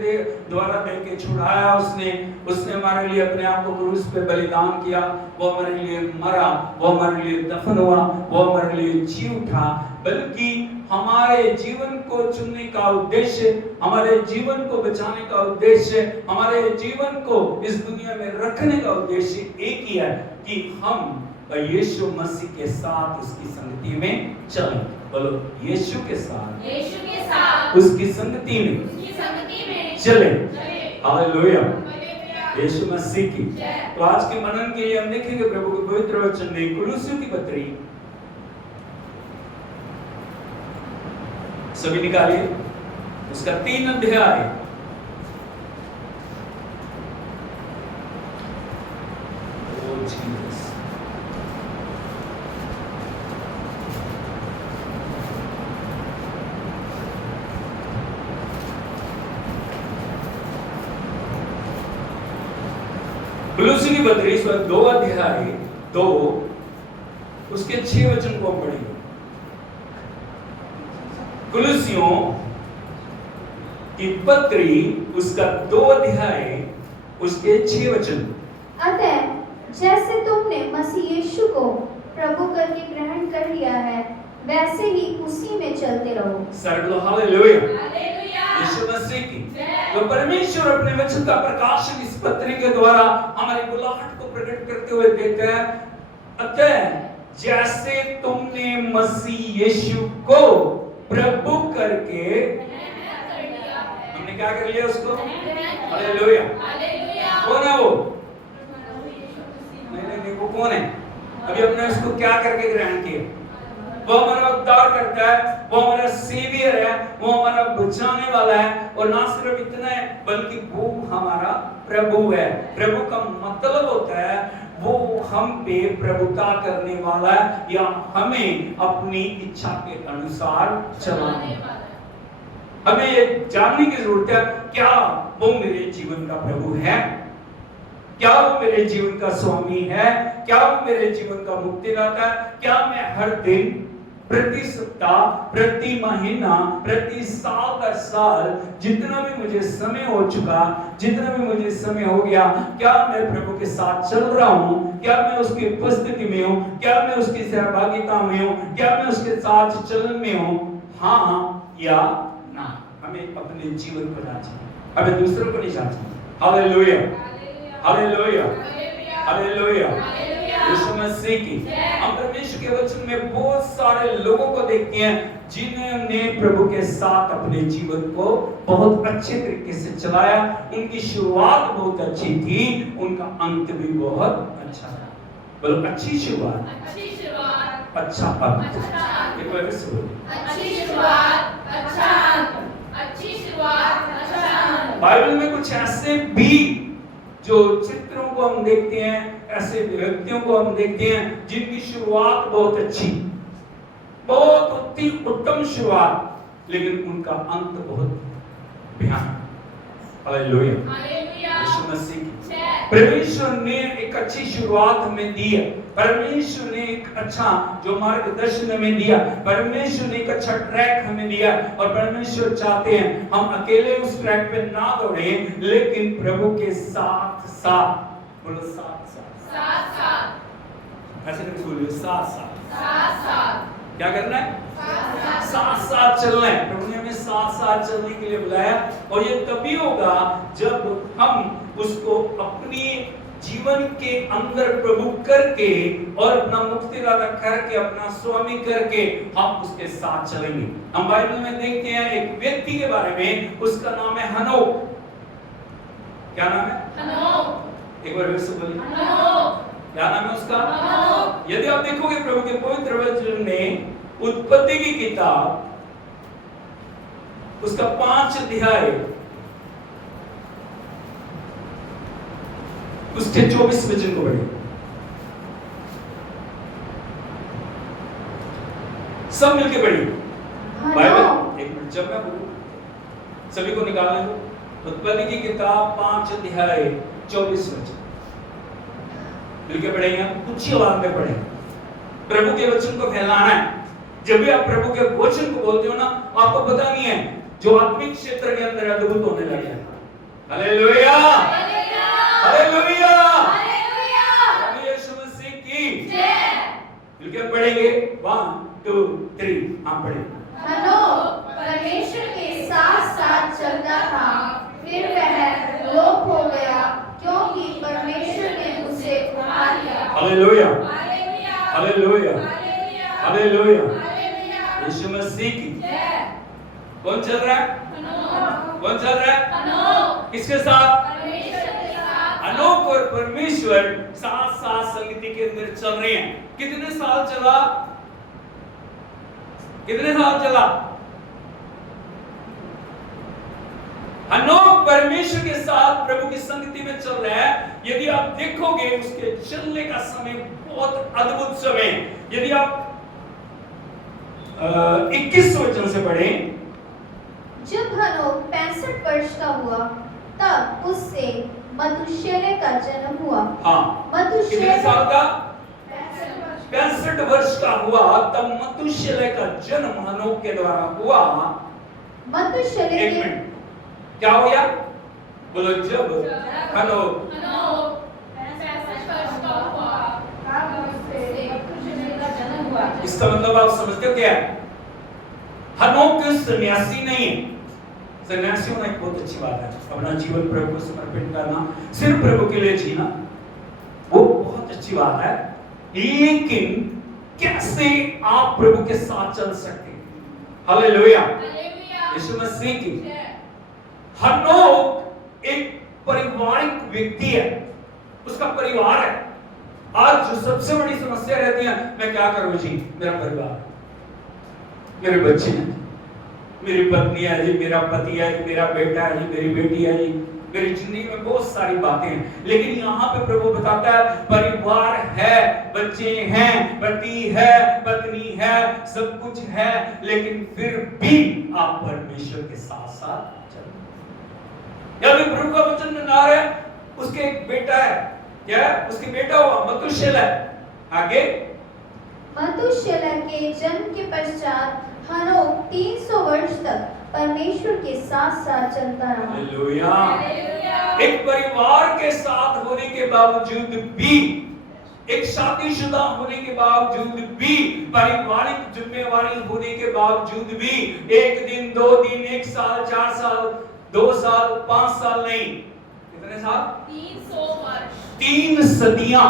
द्वारा दे के छुड़ाया, उसने हमारे लिए अपने आप को क्रूस पे बलिदान किया, वो हमारे लिए मरा, वो हमारे लिए दफन हुआ, वो हमारे लिए जी उठा। बल्कि हमारे जीवन को चुनने का उद्देश्य, हमारे जीवन को बचाने का उद्देश्य, हमारे जीवन को इस दुनिया में रखने का उद्देश्य एक ही है कि हम यीशु मसीह के साथ उसकी संगति में चलें। बोलो यीशु के साथ उसकी संगति में चलें। हालेलुया, यीशु मसीह की। तो आज के मनन के लिए हम देखेंगे प्रभु के पवित्र वचन में कुलुस्सियों की पत्री, सभी निकालिए, उसका 3 अध्याय। कुलुस्सियों की पत्री 2 अध्याय 2 उसके 6 वचन को हम पढ़ेंगे। कुलुस्सियों की पत्री उसका 2 अध्याय उसके 6 वचन। अतः जैसे तुमने मसीह यीशु को प्रभु करके ग्रहण कर लिया है, वैसे ही उसी में चलते रहो। सर्वलो हालेलुया, यीशु मसीह की। तो परमेश्वर अपने वचन का प्रकाशन इस पत्री के द्वारा हमारी बुलाहट को प्रकट करते हुए देता है। अतः जैसे तुमने मसीह यीशु को प्रभु करके, हमने क्या कर लिया उसको? हालेलुया। कौन है वो? नहीं, वो कौन है? अभी हमने उसको क्या करके ग्रहण किया? वो हमारा उद्धार करता है, वो हमारा सेवियर है, वो हमारा बचाने वाला है। और ना सिर्फ इतना है बल्कि वो हमारा प्रभु है। प्रभु का मतलब होता है वो हम पे प्रभुता करने वाला है या हमें अपनी इच्छा के अनुसार चलाने वाला है। हमें ये जानने की जरूरत है, क्या वो मेरे जीवन का प्रभु है? क्या वो मेरे जीवन का स्वामी है? क्या वो मेरे जीवन का मुक्तिदाता है? क्या मैं हर दिन प्रति सप्ताह, प्रति महीना, प्रति साल दर साल जितना भी मुझे समय हो चुका, जितना भी मुझे समय हो गया, क्या मैं प्रभु के साथ चल रहा हूँ? क्या मैं उसकी उपस्थिति में हूँ? क्या मैं उसकी सहभागिता में हूँ? क्या मैं उसके साथ चलन में हूँ? हाँ या ना? हमें अपने जीवन को जांचना, हमें दूसरों को नहीं जांचना। Hallelujah, hallelujah, hallelujah, Yeshu Masih की। हम परमेश्वर के वचन में बहुत सारे लोगों को देखते हैं जिन्होंने प्रभु के साथ अपने जीवन को बहुत अच्छे तरीके से चलाया। उनकी शुरुआत बहुत अच्छी थी, उनका अंत भी बहुत अच्छा था। बोलो अच्छी शुरुआत, अच्छी शुरुआत, अच्छा अंत। अच्छा अंत। एक बार से बोलो, अच्छी शुरुआत, अच्छा अंत। अच्छी शुरुआत, अच्छा अंत। बाइबल में कुछ ऐसे भी जो चित्रों को हम देखते हैं, ऐसे व्यक्तियों को हम देखते हैं जिनकी शुरुआत बहुत अच्छी, बहुत उत्तम शुरुआत, लेकिन उनका अंत बहुत भयानक। हालेलुया, हालेलुया, यीशु मसीह की। जय। परमेश्वर ने एक अच्छी शुरुआत हमें दी है, परमेश्वर ने एक अच्छा जो मार्गदर्शन हमें दिया, परमेश्वर ने एक अच्छा ट्रैक हमें दिया, और परमेश्वर चाहते हैं हम अकेले उस ट्रैक पे ना दौड़े, लेकिन प्रभु के साथ साथ। बोलो साथ साथ, साथ साथ, ऐसे नहीं बोलिए, साथ साथ। साथ साथ, क्या करना है? साथ साथ साथ चलना है। प्रभु ने हमें साथ साथ चलने के लिए बुलाया, और ये तभी होगा जब हम उसको अपनी जीवन के अंदर प्रभु करके और अपना मुक्तिदाता करके, अपना स्वामी करके हम उसके साथ चलेंगे। हम बाइबल में देखते हैं एक व्यक्ति के बारे में, उसका नाम है हनोक। क्या नाम है? हनोक, एक बार फिर से बोलिए, हनोक, क्या नाम है उसका? हनोक। यदि आप देखोगे प्रभु के पवित्र वचन में, उत्पत्ति की किताब उसका 5 अध्याय उसके 24 वचन को पढ़िए। सब मिलके पढ़िए बाइबल। एक मिनट, जब मैं बोलूं सभी को निकालने दो। उत्पत्ति की किताब 5 अध्याय 24 वचन मिलके पढ़ेंगे, ऊंची आवाज में पढ़ेंगे। प्रभु के वचन को फैलाना है। जब भी आप प्रभु के वचन को बोलते हो ना, आपको पता नहीं है जो आत्मिक क्षेत्र के अंदर अद्भुत होने लगे हैं। Hallelujah, hallelujah, hallelujah, Yeshu Masih की जय। मिलके पढ़ेंगे 1 2 3। हम पढ़ेंगे। हनोक परमेश्वर के साथ साथ चलता था, फिर वह लोप हो गया क्योंकि परमेश्वर ने उसे उठा लिया। Hallelujah, hallelujah, hallelujah, hallelujah, hallelujah, hallelujah, Yeshu Masih की। जय। कौन चल रहा है? हनोक, कौन चल रहा है? हनोक, किसके साथ? परमेश्वर के साथ। हनोक और परमेश्वर साथ साथ संगति के अंदर चल रहे हैं। कितने साल चला? कितने साल चला? हनोक परमेश्वर के साथ प्रभु की संगति में चल रहा है। यदि आप देखोगे उसके चलने का समय बहुत अद्भुत समय। यदि आप 21 वचन से पढ़ें, जब हनोक 65 वर्ष का हुआ, तब उससे मथुशेलह का जन्म हुआ। हाँ, कितने मथुशेलह साल का? 65 65 वर्ष का हुआ, तब मथुशेलह का जन्म हनोक के द्वारा हुआ। मथुशेलह एक के मिनट, क्या हो गया? बोलो, जब हनोक हनोक 65 वर्ष का हुआ, तब उससे मथुशेलह का जन्म हुआ। इसका मतलब आप समझते हो क्या है? हनोक सन्यासी नहीं है। सन्यासी होना एक बहुत अच्छी बात है, अपना जीवन प्रभु को समर्पित करना, सिर्फ प्रभु के लिए जीना, वो बहुत अच्छी बात है। लेकिन कैसे आप प्रभु के साथ चल सकते हैं? हालेलुया, हालेलुया, यीशु मसीह की। जय। हनोक एक पारिवारिक व्यक्ति है, उसका परिवार है। आज जो सबसे बड़ी समस्या रहती है, मैं क्या करूं जी, मेरा परिवार, मेरे बच्चे हैं, मेरी पत्नी है जी, मेरा पति है जी, मेरा बेटा है जी, मेरी बेटी है जी, मेरी जिंदगी में बहुत सारी बातें हैं। लेकिन यहाँ पे प्रभु बताता है परिवार है, बच्चे हैं, पति है, पत्नी है, सब कुछ है, लेकिन फिर भी आप परमेश्वर के साथ साथ चलो। या फिर प्रभु का वचन में ना है, उसके एक बेटा है, क्या है? उसके बेटा हुआ मथुशेलह। आगे मथुशेलह के जन्म के पश्चात हनोक 300 वर्ष तक परमेश्वर के साथ साथ चलता रहा। हालेलुया। एक परिवार के साथ होने के बावजूद भी, एक शादीशुदा होने के बावजूद भी, पारिवारिक जिम्मेवारी होने के बावजूद भी, एक दिन, 2 दिन, 1 साल, 4 साल, 2 साल, 5 साल नहीं, कितने साल? 300 वर्ष, 3 सदियां।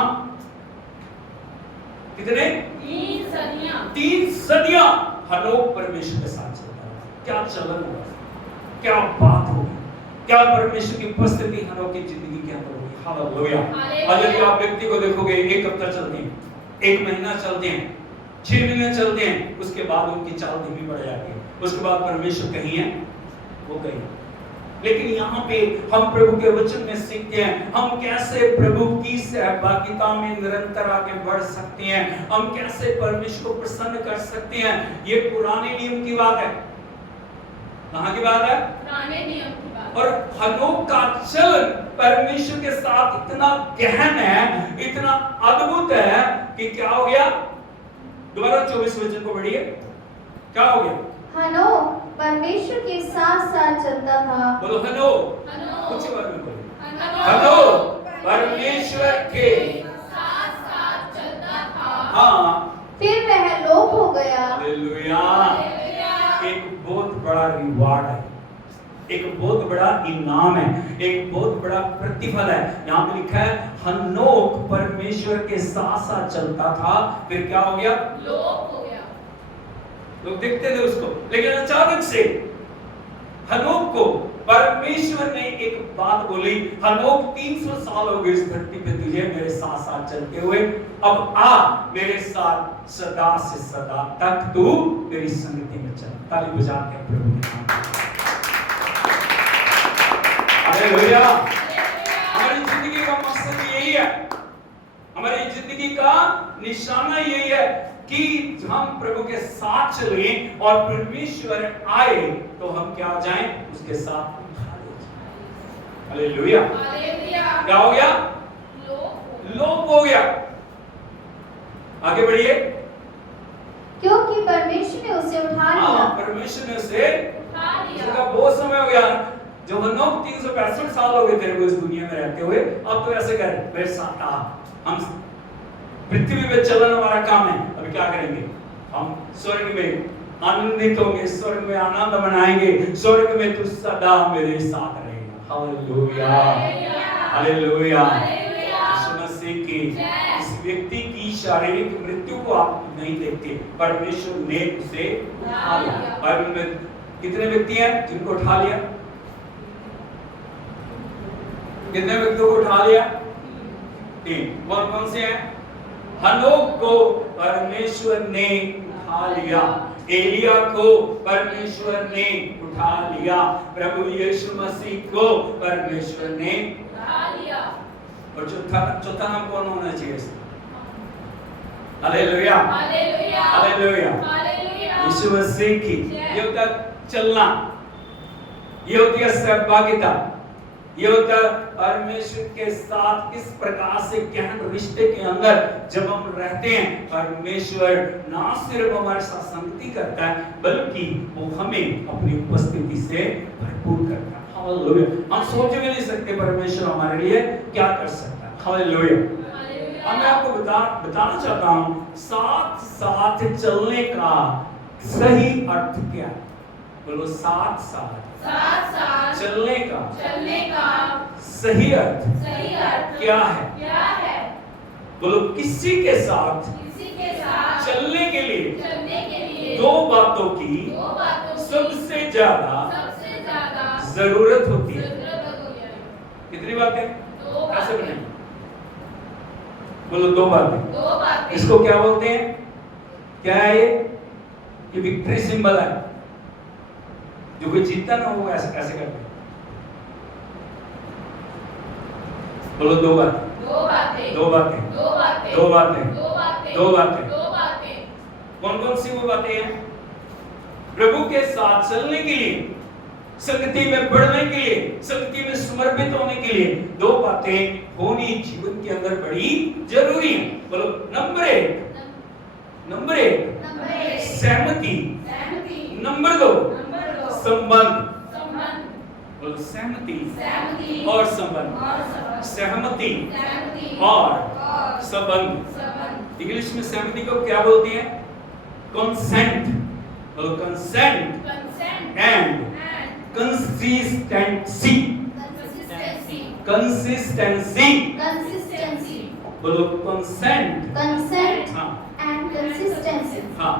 कितने? 3 सदियां। 3 सदियां हनोक परमेश्वर के साथ चलता रहा। क्या चलन हुआ, क्या बात होगी, क्या परमेश्वर की उपस्थिति हनोक की जिंदगी के अंदर होगी। हालेलुया। और यदि आप व्यक्ति को देखोगे, 1 हफ्ता चलते हैं, 1 महीना चलते हैं, 6 महीने चलते हैं, उसके बाद उनकी चाल धीमी पड़ जाती है, उसके बाद परमेश्वर कहीं है, वो कहीं। लेकिन यहाँ पे हम प्रभु के वचन में सीखते हैं हम कैसे प्रभु की सहभागिता में निरंतर आगे बढ़ सकते हैं, हम कैसे परमेश्वर को प्रसन्न कर सकते हैं। ये पुराने नियम की बात है। कहाँ की बात है? पुराने नियम की बात। और हनोक का चलन परमेश्वर के साथ इतना गहन है, इतना अद्भुत है कि क्या हो गया? दोबारा 24 वचन को पढ़िए, क्या हो गया? हनोक परमेश्वर के साथ साथ चलता था। बोलो हनोक। हनोक। कुछ बार में बोलो। हनोक परमेश्वर के साथ साथ चलता था। हाँ। फिर वह लोप हो गया। हालेलुया। हालेलुया। एक बहुत बड़ा रिवार्ड है, एक बहुत बड़ा इनाम है, एक बहुत बड़ा प्रतिफल है। यहाँ पे लिखा है हनोक परमेश्वर के साथ साथ चलता था, फिर क्या हो गया? लोप हो गया। लोग देखते थे उसको, लेकिन अचानक से हनोक को परमेश्वर ने एक बात बोली, हनोक 300 साल हो गए इस धरती पे तुझे मेरे साथ साथ चलते हुए, अब आ मेरे साथ सदा से सदा तक तू मेरी संगति में चल। ताली बजाते हैं प्रभु के नाम पे। हालेलुया। हमारी जिंदगी का मकसद यही है, हमारी जिंदगी का निशाना यही है कि हम प्रभु के साथ चलें और परमेश्वर आए तो हम क्या हो जाएं? उसके साथ। हालेलुया। हालेलुया। क्या हो गया? लोप हो गया। आगे बढ़िए। क्योंकि परमेश्वर ने उसे उठा लिया। परमेश्वर ने उसे उठा लिया। उसका बहुत समय हो गया, जो हनोक 365 साल हो गए तेरे को इस दुनिया में रहते हुए, अब तो ऐसे कर मेरे साथ आ, हम पृथ्वी पे चलना हमारा काम है। अभी क्या करेंगे? हम स्वर्ग में आनंदित होंगे, स्वर्ग में आनंद मनाएंगे, स्वर्ग में तू सदा मेरे साथ रहेगा। हालेलुया। हालेलुया। यीशु मसीह की इस व्यक्ति की शारीरिक मृत्यु को आप नहीं देखते, परमेश्वर ने उसे उठा लिया। बाइबल में कितने व्यक्ति हैं जिनको उठा लिया? कितने व्यक्तियों को उठा लिया? 3। कौन कौन से हैं? हनोक को परमेश्वर ने उठा लिया, एलिया को परमेश्वर ने उठा लिया, प्रभु यीशु मसीह को परमेश्वर ने उठा लिया। और चौथा नाम कौन होना चाहिए? Hallelujah. Hallelujah. Hallelujah. Hallelujah. Yeshu Masih की ये होता चलना, ये होती है सहभागिता, ये होता है परमेश्वर के साथ किस प्रकार से गहन रिश्ते के अंदर जब हम रहते हैं, परमेश्वर ना सिर्फ हमारे साथ संगति करता है बल्कि वो हमें अपनी उपस्थिति से भरपूर करता है। हालेलुया। हम सोच भी नहीं सकते परमेश्वर हमारे लिए क्या कर सकता है। हालेलुया। अब मैं आपको बताना चाहता हूँ साथ साथ चलने का सही अर्थ क्या है। बोलो साथ साथ चलने का सही अर्थ क्या है? बोलो किसी के साथ चलने के लिए 2 बातों की सबसे ज्यादा जरूरत होती है। कितनी बातें? कैसे बने? बोलो 2 बातें। इसको क्या बोलते हैं? क्या है ये विक्ट्री सिंबल है। जो कोई जीतता ना वो ऐसे कैसे करते हैं? बोलो 2 बातें। कौन कौन सी वो बातें हैं? प्रभु के साथ चलने के लिए, संगति में बढ़ने के लिए, संगति में समर्पित होने के लिए 2 बातें होनी जीवन के अंदर बड़ी जरूरी है। बोलो नंबर और संबंध, और संबंध, सहमति सहमति और और संबंध। संबंध। इंग्लिश में सहमति को क्या बोलती है? कंसेंट। बोलो consent Consent and and consistency. consistency. Consistency. consistency, बोलो कंसेंट। consent हाँ and consistency, हाँ,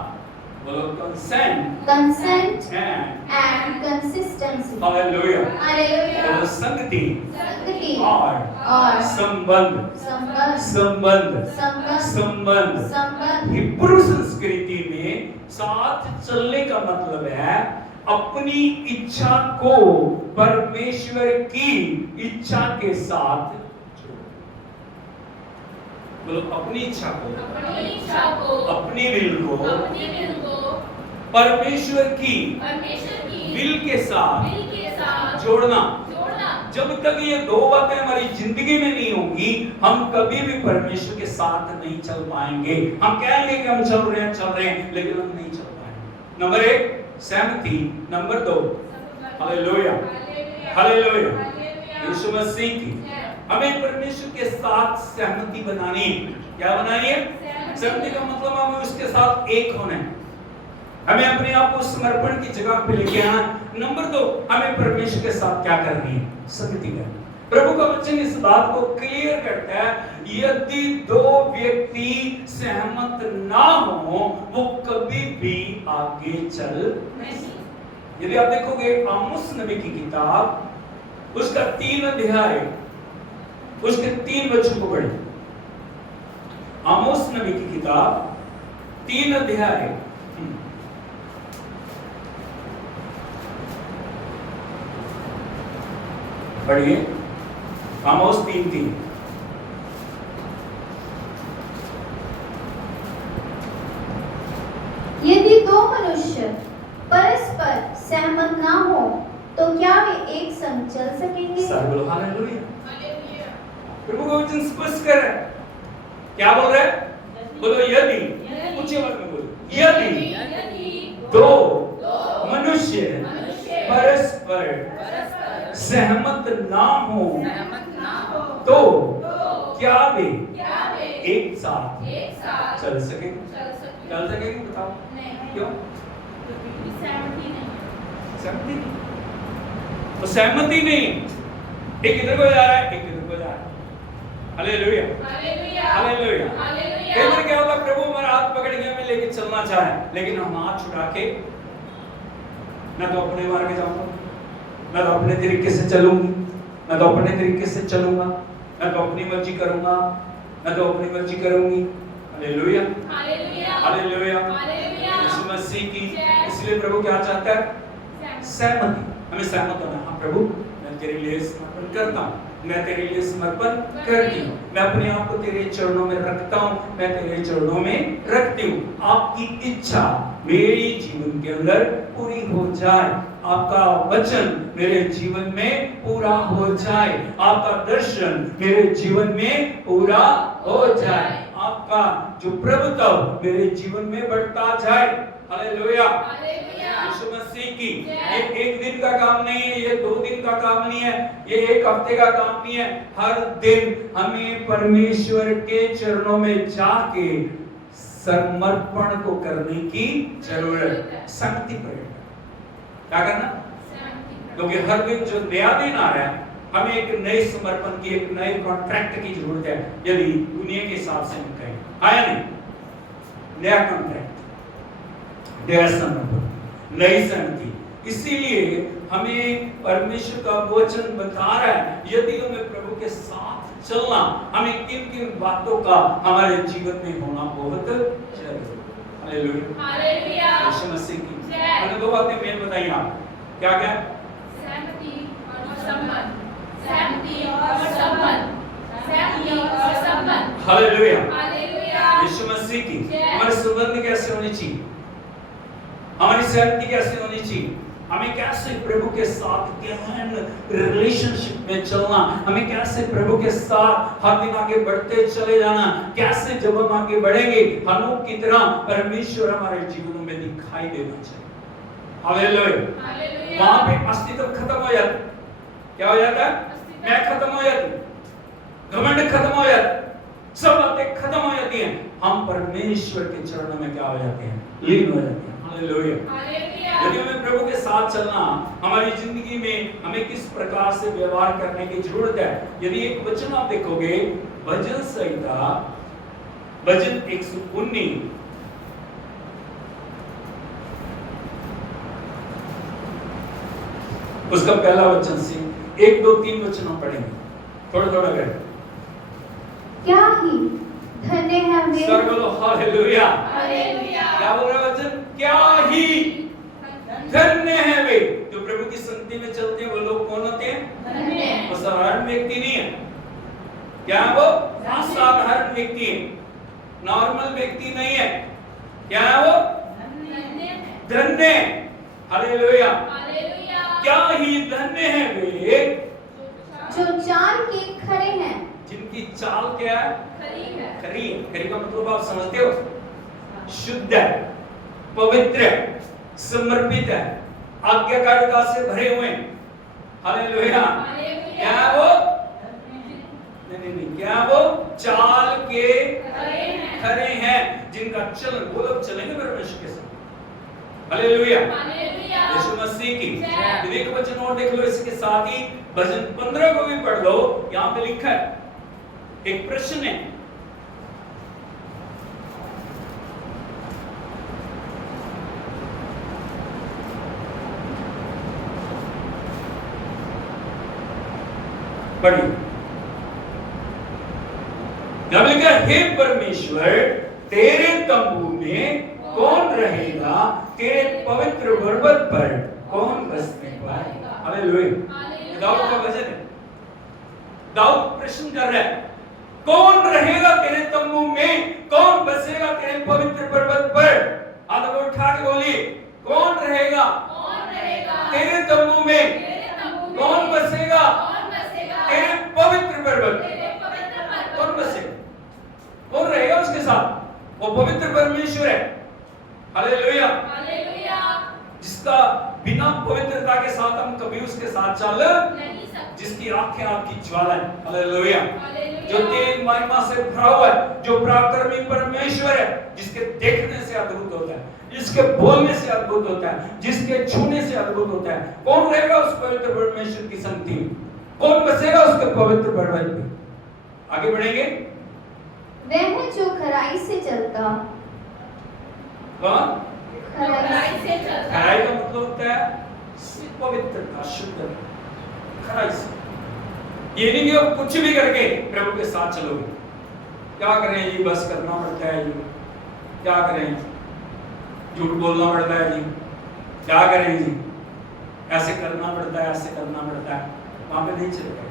बोलो consent consent and and consistency. Hallelujah. Hallelujah. बोलो संगति संगति और संबंध, संबंध, संबंध, संबंध, संबंध। संबंध। हिब्रू संस्कृति में साथ चलने का मतलब है अपनी इच्छा को परमेश्वर की इच्छा के साथ जोड़ना। बोलो अपनी इच्छा को, अपनी इच्छा को, अपनी विल को अपनी विल को परमेश्वर की परमेश्वर की विल के साथ विल के साथ जोड़ना। जोड़ना। जब तक ये दो बातें हमारी जिंदगी में नहीं होंगी, हम कभी भी परमेश्वर के साथ नहीं चल पाएंगे। हम कहेंगे कि हम चल रहे हैं, लेकिन हम नहीं चल पाएंगे। नंबर 1 सहमति, number 2 hallelujah, hallelujah, Yeshu Masih की। हमें परमेश्वर के साथ सहमति बनानी है। क्या बनानी है? सहमति का मतलब हमें उसके साथ एक होना है। हमें अपने आप को समर्पण की जगह पे लेके आना। नंबर 2 हमें परमेश्वर के साथ क्या करनी है? संगति करनी। प्रभु का वचन इस बात को क्लियर करता है, यदि 2 व्यक्ति सहमत ना हो वो कभी भी आगे चल नहीं। यदि आप देखोगे आमोस नबी की किताब, उसका 3 अध्याय, उसके 3 वचन को पढ़े। आमोस नबी की किताब 3 अध्याय पढ़िए। आमोस 3:3। यदि 2 मनुष्य परस्पर सहमत ना हो तो क्या वे एक संग चल सकेंगे? सब बोलो हालेलुया। हालेलुया। प्रभु का वचन स्पष्ट कर रहा है। क्या बोल रहा है? बोलो यदि, ऊंचे आवाज में बोलो, यदि 2 मनुष्य परस्पर सहमत ना हो तो क्या वे एक साथ चल सकेंगे? चल सकेंगे? बताओ क्यों? सहमति नहीं। तो सहमति नहीं, एक इधर को जा रहा है, एक इधर को जा रहा है। Hallelujah, hallelujah. कई बार क्या होता है, प्रभु हमारा हाथ पकड़ के हमें लेके चलना चाहे, लेकिन हम हाथ छुड़ा के ना तो अपने मार्ग में जाऊंगा, ना तो अपने तरीके से चलूंगी, ना तो अपने तरीके से चलूंगा, ना तो अपनी मर्जी करूंगा, ना तो अपनी मर्जी करूंगी। हालेलुया, हालेलुया, यीशु मसीह की। इसलिए प्रभु क्या चाहता है? सहमति। हमें सहमत होना। हाँ प्रभु, मैं तेरे लिए समर्पण करता हूँ, मैं तेरे लिए समर्पण करती हूँ, मैं अपने आप को तेरे चरणों में रखता हूँ, मैं तेरे चरणों में रखती हूँ। आपकी इच्छा मेरी जीवन के अंदर पूरी हो जाए, आपका वचन मेरे जीवन में पूरा हो जाए, आपका दर्शन मेरे जीवन में पूरा हो जाए, आपका जो प्रभुत्व मेरे जीवन में बढ़ता जाए। हालेलुया, यीशु मसीह की। ये एक दिन का काम नहीं है, ये 2 दिन का काम नहीं है, ये 1 हफ्ते का काम नहीं है। हर दिन हमें परमेश्वर के चरणों में जाके समर्पण को करने की जरूरत है। संगति प्रकट क्या करना? क्योंकि हर दिन जो नया दिन आ रहा है, हमें एक नए समर्पण की, एक नए कॉन्ट्रैक्ट की जरूरत है। यदि दुनिया के हिसाब से हम कहें, आया नहीं, नया कॉन्ट्रैक्ट, नया समर्पण, नई संगति। इसीलिए हमें परमेश्वर का वचन बता रहा है, यदि हमें प्रभु के साथ चलना, हमें किन किन बातों का हमारे जीवन में होना बहुत जरूरी है। हालेलुया, हालेलुया, यीशु मसीह की। मैंने 2 बातें मेन बताई आप, क्या क्या? सहमति और संबंध, सहमति और संबंध, सहमति और संबंध। हालेलुया, हालेलुया, यीशु मसीह की। हमारे संबंध कैसे होने चाहिए? हमारी सहमति कैसे होनी चाहिए? हमें कैसे प्रभु के साथ गहन रिलेशनशिप में चलना, हमें कैसे प्रभु के साथ हर दिन आगे बढ़ते चले जाना, कैसे जब हम आगे बढ़ेंगे हनोक की तरह परमेश्वर हमारे जीवनों में दिखाई देना चाहिए। Hallelujah, hallelujah. वहां पे अस्तित्व खत्म हो जाता है। क्या हो जाता है? मैं खत्म हो जाती, घमंड खत्म हो जाता, सब बातें खत्म हो जाती हैं। हम परमेश्वर के चरणों में क्या हो जाते हैं? लीन हो जाते हैं। हालेलुया। यदि हमें प्रभु के साथ चलना, हमारी जिंदगी में हमें किस प्रकार से व्यवहार करने की जरूरत है। यदि एक वचन आप देखोगे, भजन संहिता भजन 119 उसका पहला वचन से 1 2 3 वचन हम पढ़ेंगे, थोड़ा थोड़ा करें। क्या ही धन्य है वे, सर बोलो हालेलुया। हालेलुया। क्या बोल रहा है वचन? क्या ही धन्य है वे जो प्रभु की संगति में चलते हैं। वो लोग कौन होते हैं? धन्य। वो साधारण व्यक्ति नहीं है। क्या है वो? असाधारण व्यक्ति है, नॉर्मल व्यक्ति नहीं है। क्या है वो? धन्य। हालेलुया। हालेलुया। क्या ही धन्य है वे जो चाल के खड़े हैं, जिनकी चाल क्या है? खरी है। खरी है। खरी का मतलब आप समझते हो? शुद्ध है, पवित्र है, समर्पित है, आज्ञाकारिता से भरे हुए हैं। हालेलुया। क्या है वो? नहीं, क्या वो? चाल के खरे हैं, जिनका चलन, वो लोग चलेंगे परमेश्वर के साथ। हालेलुया। यीशु मसीह की जय। एक वचन और देख लो इसके साथ ही, भजन 15 को भी पढ़ लो। यहाँ पे लिखा है, एक प्रश्न है, पढ़िए। जब लिखा, हे परमेश्वर तेरे तंबू में कौन रहेगा, तेरे पवित्र पर्वत पर कौन बसने पाएगा। हालेलुया। दाऊद का भजन है। दाऊद प्रश्न कर रहा है, कौन रहेगा तेरे तंबू में, कौन बसेगा तेरे पवित्र पर्वत पर। हाथ उठा के बोलिए, कौन रहेगा तेरे तंबू में, कौन बसेगा तेरे पवित्र पर्वत। कौन बसेगा, कौन रहेगा उसके साथ? वो पवित्र परमेश्वर है। हालेलुया। जिसका बिना पवित्रता के साथ हम कभी उसके साथ चल नहीं सकते, जिसकी आंखें आपकी ज्वाला है। हालेलुया। जो तेज महिमा से भरा हुआ है, जो पराक्रमी परमेश्वर है, जिसके देखने से अद्भुत होता है, जिसके बोलने से अद्भुत होता है, जिसके छूने से अद्भुत होता है। कौन रहेगा उस पवित्र परमेश्वर की संगति में? कौन बसेगा उसके पवित्र पर्वत पे? आगे बढ़ेंगे। वह है जो खराई से चलता। कौन? खराई से चलता। खराई का मतलब होता है पवित्रता, शुद्धता। खराई से, ये नहीं कि आप कुछ भी करके प्रभु के साथ चलोगे। क्या करें जी, बस करना पड़ता है जी, क्या करें, झूठ बोलना पड़ता है जी, क्या करें जी, ऐसे करना पड़ता है, ऐसे करना पड़ता है। वहां पे नहीं चलेगा।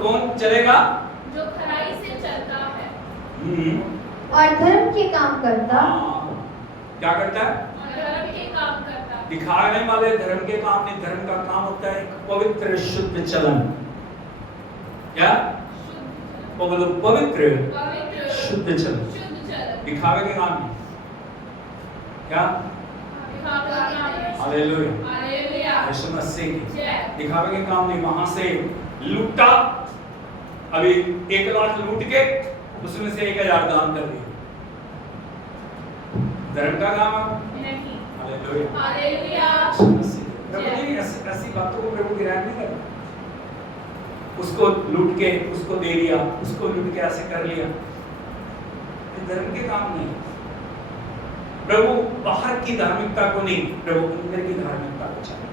कौन चलेगा? जो खराई से चलता है और धर्म के काम करता। क्या करता है? धर्म के काम करता। दिखाने वाले धर्म के काम नहीं, धर्म का काम होता है एक पवित्र शुद्ध चलन। क्या? पवित्र शुद्ध चलन। दिखावे के काम नहीं। क्या? हालेलुया। यीशु मसीह की दिखावे के काम नहीं। वहां से लूटा, अभी 1 लाख लूट के उसमें से 1000 दान कर दिया, धर्म का काम नहीं। हालेलुया। हालेलुया। प्रभु जी ऐसी बातों को प्रभु गिराया नहीं करता। उसको लूट के उसको दे लिया, उसको लूट के ऐसे कर लिया, ये धर्म के काम नहीं। प्रभु बाहर की धार्मिकता को नहीं, प्रभु अंदर की धार्मिकता को चाहता।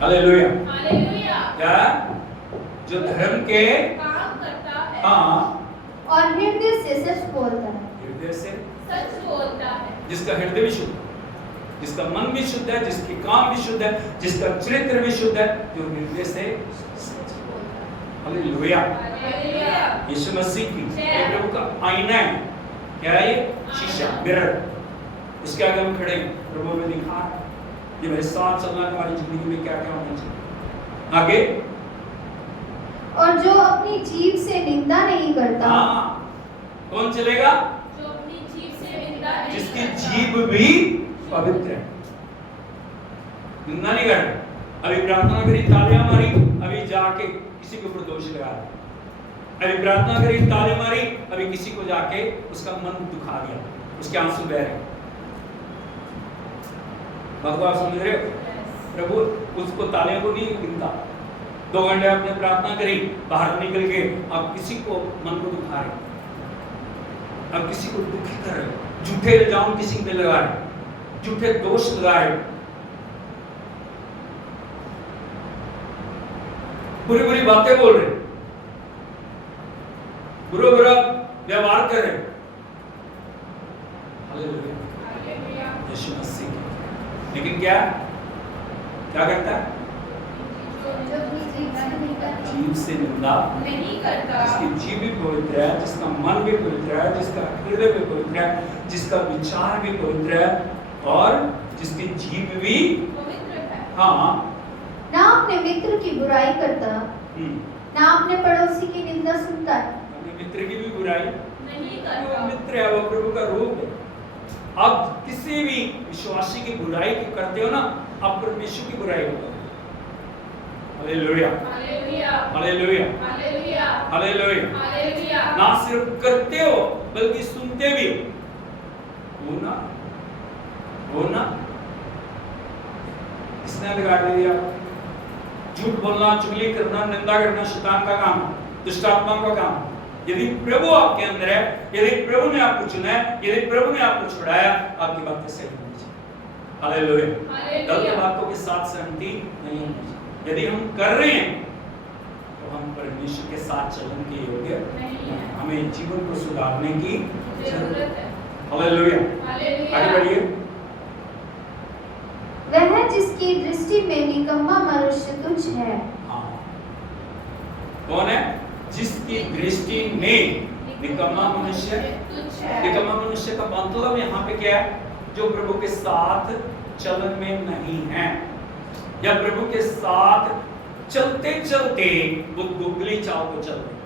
हालेलुया। हालेलुया। क्या? जो धर्म के काम करता है। हाँ, और हृदय से सच बोलता है। हृदय से सच बोलता है। जिसका हृदय भी शुद्ध, जिसका मन भी शुद्ध है, जिसके काम भी शुद्ध है, जिसका चरित्र भी शुद्ध है, जो हृदय से सच बोलता है। हालेलुया। हालेलुया। यीशु मसीह की ये प्रभु का आईना है। क्या है ये? शीशा, मिरर। उसके आगे हम खड़े हैं, प्रभु में दिखा ये मेरे साथ चलना तुम्हारी जिंदगी में क्या क्या होना चाहिए। आगे, और जो अपनी जीभ से निंदा नहीं करता। हाँ, कौन चलेगा? जो अपनी जीभ से निंदा नहीं जिसकी करता। जीभ भी पवित्र है, निंदा नहीं करता। अभी प्रार्थना करी, तालियां मारी, अभी जाके किसी के ऊपर दोष लगा दिया। अभी प्रार्थना करी, तालियां मारी, अभी किसी को जाके उसका मन दुखा दिया, उसके आंसू बह रहे। भगवान समझ रहे हो? प्रभु उसको तालियों को नहीं गिनता। 2 घंटे आपने प्रार्थना करी, बाहर निकल के आप किसी को मन को दुखा रहे, आप किसी को दुखी कर रहे, झूठे इल्जाम किसी पे लगा रहे, झूठे दोष लगा रहे, बुरी बुरी बातें बोल रहे, बुरा बुरा व्यवहार कर रहे। हालेलुया, यीशु मसीह। लेकिन क्या करता है? जीव से निंदा नहीं करता, जिसकी जीव भी पवित्र है, जिसका मन भी पवित्र है, जिसका हृदय भी पवित्र है, जिसका विचार भी पवित्र है और जिसकी जीव भी पवित्र है। हाँ, ना अपने मित्र की बुराई करता, ना अपने पड़ोसी की निंदा सुनता है। अपने मित्र की भी बुराई नहीं वो करता। मित्र है, वो प्रभु का रूप है। आप किसी भी विश्वासी की बुराई करते हो ना, आप परमेश्वर की बुराई करते हो। Hallelujah, hallelujah, hallelujah, hallelujah, hallelujah. Hallelujah. ना सिर्फ करते हो बल्कि सुनते भी हो ना, हो ना। किसने बिगाड़ दिया? झूठ बोलना, चुगली करना, निंदा करना शैतान का काम, दुष्ट आत्माओं का काम। यदि प्रभु आपके अंदर है, यदि प्रभु ने आपको चुना है, यदि प्रभु ने आपको छुड़ाया, आपकी बातें सही होनी चाहिए। हालेलुया। गलत बातों के साथ सहमति नहीं होनी चाहिए। यदि हम कर रहे हैं तो हम परमेश्वर के साथ चलने के योग्य नहीं है। हमें जीवन को सुधारने की जरूरत है। हालेलुया। हालेलुया। आगे बढ़िए। वह जिसकी दृष्टि में निकम्मा मनुष्य तुच्छ है। हाँ, कौन है? जिसकी दृष्टि में निकम्मा मनुष्य। तुच्छ है। निकम्मा मनुष्य का मतलब यहाँ पे क्या है? जो प्रभु के साथ चलन में नहीं है, या प्रभु के साथ चलते चलते वो गुगली चाल को चल रहे,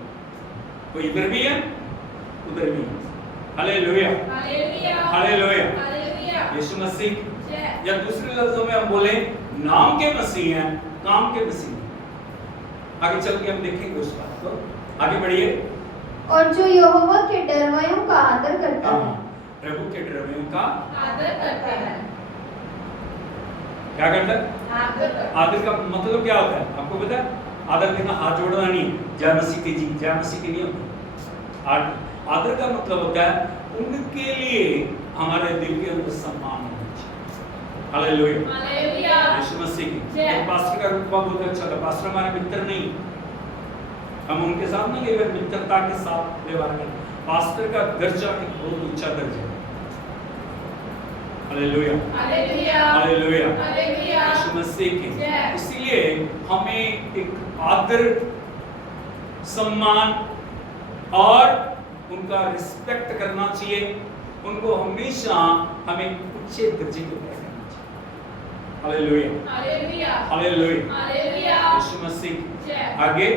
कोई इधर भी है उधर भी है। Hallelujah, hallelujah, hallelujah. Hallelujah. Yeshu Masih, जय। या दूसरे लफ्जों में हम बोले नाम के मसीह हैं, काम के मसीह। आगे चल के हम देखेंगे उस बात को। आगे बढ़िए। और जो यहोवा के डरवयों का आदर करता है। प्रभु के डरवयों का आदर करता है। क्या करता है? आदर करता है। आदर का मतलब क्या होता है आपको पता है? आदर देना हाथ जोड़ना नहीं, जय मसीह की जी, जय मसीह की नहीं होता। आदर का मतलब होता है उनके लिए हमारे दिल के अंदर सम्मान होना चाहिए। Hallelujah, hallelujah. यीशु मसीह की। जय। एक पास्टर का रुतबा बहुत अच्छा था। पास्टर हमारे मित्र नहीं, हम उनके साथ ना केवल मित्रता के साथ व्यवहार करें। पास्टर का दर्जा एक बहुत ऊंचा दर्जा है। Hallelujah, hallelujah, hallelujah, hallelujah. Yeshu Masih की। जय। इसलिए हमें एक आदर, सम्मान और उनका रिस्पेक्ट करना चाहिए। उनको हमेशा हमें ऊंचे दर्जे पे रखना चाहिए। Hallelujah, hallelujah, hallelujah, hallelujah. Yeshu Masih. जय। आगे।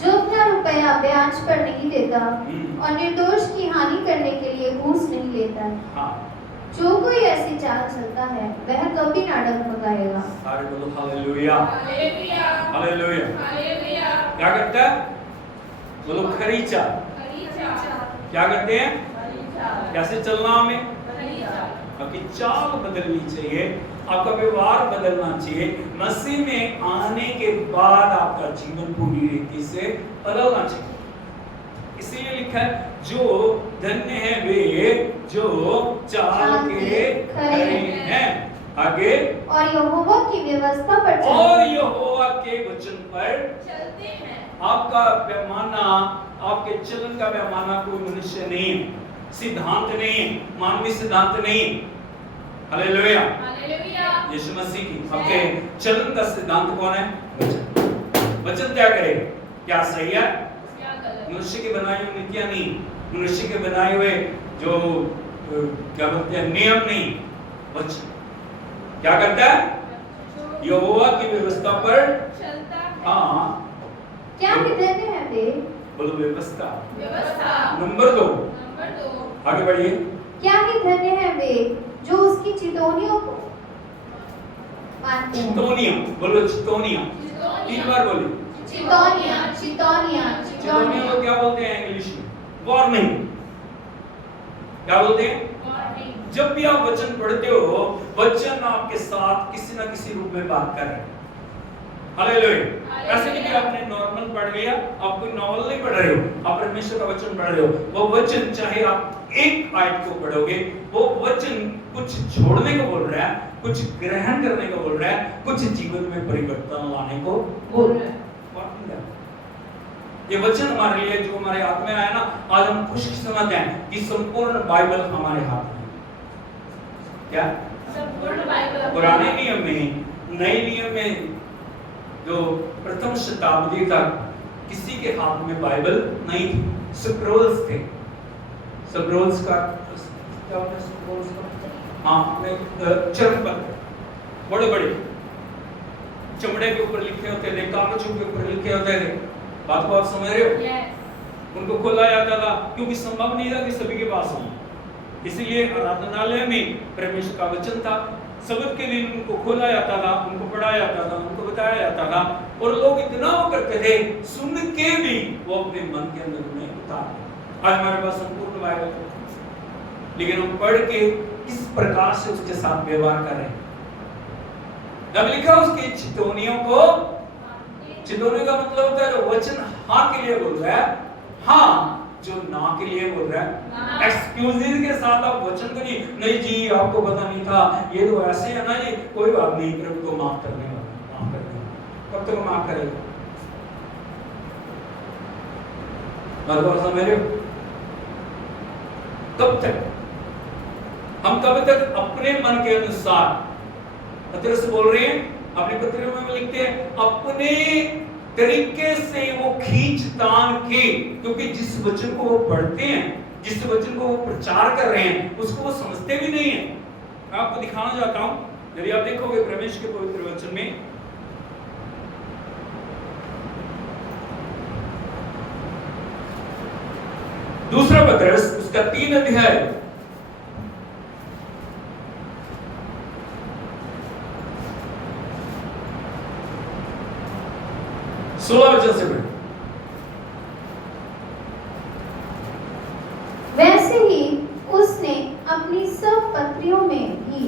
जो अपना रुपया ब्याज पर नहीं देता और निर्दोष की हानि करने के लिए घूस नहीं लेता है। हाँ, जो कोई ऐसी चाल चलता है वह कभी ना डगमगाएगा। सारे बोलो हालेलुया, हालेलुया, हालेलुया। हालेलुया। क्या करता है? बोलो खरी चाल। खरीचा, क्या करते हैं? खरीचा, कैसे चलना हमें? खरीचा। आपकी चाल बदलनी चाहिए, आपका व्यवहार बदलना चाहिए। मसीह में आने के बाद आपका जीवन पूरी रीति से बदलना चाहिए। इसीलिए लिखा है जो धन्य है वे जो चाल के खरे हैं। आगे। और यहोवा की व्यवस्था पर और यहोवा के वचन पर चलते हैं। आपका पैमाना, आपके चलन का पैमाना कोई मनुष्य नहीं, सिद्धांत नहीं, मानवीय सिद्धांत नहीं। Hallelujah, hallelujah. यीशु मसीह की। आपके चलन का सिद्धांत कौन है? वचन। वचन क्या करे? क्या सही है, क्या गलत? मनुष्य की बनाई हुई नीतियां नहीं, मनुष्य के बनाए हुए जो क्या बोलते हैं नियम नहीं, वचन क्या करता है? यहोवा की व्यवस्था पर चलता है। हाँ, क्या धन्य है वे। बोलो व्यवस्था। व्यवस्था। नंबर 2। नंबर 2। आगे बढ़िए। क्या ही धन्य है वे जो उसकी चितौनियों को मानते हैं। चितौनिया, बोलो चितौनिया, 3 बार बोले। चितौनिया, चितौनिया, चितौनिया को क्या बोलते हैं इंग्लिश में? वार्निंग। क्या बोलते हैं? जब भी आप वचन पढ़ते हो, वचन आपके साथ किसी ना किसी रूप में बात कर रहे हैं। हालेलुया। ऐसे नहीं कि आपने नॉर्मल पढ़ लिया, आप कोई नॉवल नहीं पढ़ रहे हो, आप परमेश्वर का वचन पढ़ रहे हो। वो वचन चाहे आप एक आयत को पढ़ोगे, वो वचन कुछ छोड़ने को बोल रहा है, कुछ ग्रहण करने को बोल रहा है, कुछ जीवन में परिवर्तन लाने को बोल रहा है। ये वचन हमारे लिए जो हमारे हाथ में आया ना, आज हम खुशकिस्मत हैं कि संपूर्ण बाइबल हमारे हाथ में। क्या? संपूर्ण बाइबल। पुराने नियम में, नए नियम में जो प्रथम शताब्दी तक किसी के हाथ में बाइबल नहीं थी, स्क्रोल्स थे। स्क्रोल्स का क्या होता है? स्क्रोल्स का हाँ, चर्म पत्र, बड़े बड़े चमड़े के ऊपर लिखे होते थे, कागजों के ऊपर लिखे होते थे। बात को आप समझ रहे हो? Yes. उनको खोला जाता था क्योंकि संभव नहीं था कि सभी के पास हो, इसलिए आराधनालय में परमेश्वर का वचन था। सबत के दिन उनको खोला जाता था, उनको पढ़ाया जाता था, उनको बताया जाता था, और लोग इतना वो करते थे, सुन के भी वो अपने मन के अंदर नहीं उतारते। आज हमारे पास संपूर्ण बाइबल है, लेकिन हम पढ़ के किस प्रकार से उसके साथ व्यवहार कर रहे हैं। जब लिखा उसके चितौनियों को, चितौनी का मतलब होता है जो वचन हाँ के लिए बोल रहा है, हाँ जो ना के लिए बोल रहा है। एक्सक्यूजेस के साथ आप वचन को नहीं जी आपको पता नहीं था, ये तो ऐसे है ना जी, कोई बात नहीं, प्रभु को माफ करने वाला, माफ कर देगा। कब तक माफ करेगा? समझ रहे हो? कब तक? हम कब तक अपने मन के अनुसार, पत्र से बोल रहे हैं, अपने पत्रों में लिखते हैं, अपने तरीके से वो खींच तान के, क्योंकि जिस वचन को वो पढ़ते हैं, जिस वचन को वो प्रचार कर रहे हैं, उसको वो समझते भी नहीं है। मैं आपको दिखाना चाहता हूं, यदि आप देखोगे परमेश्वर के पवित्र वचन में, दूसरा पत्रस उसका 3 अध्याय 16 वचन से पढ़े। वैसे ही उसने अपनी सब पत्रियों में भी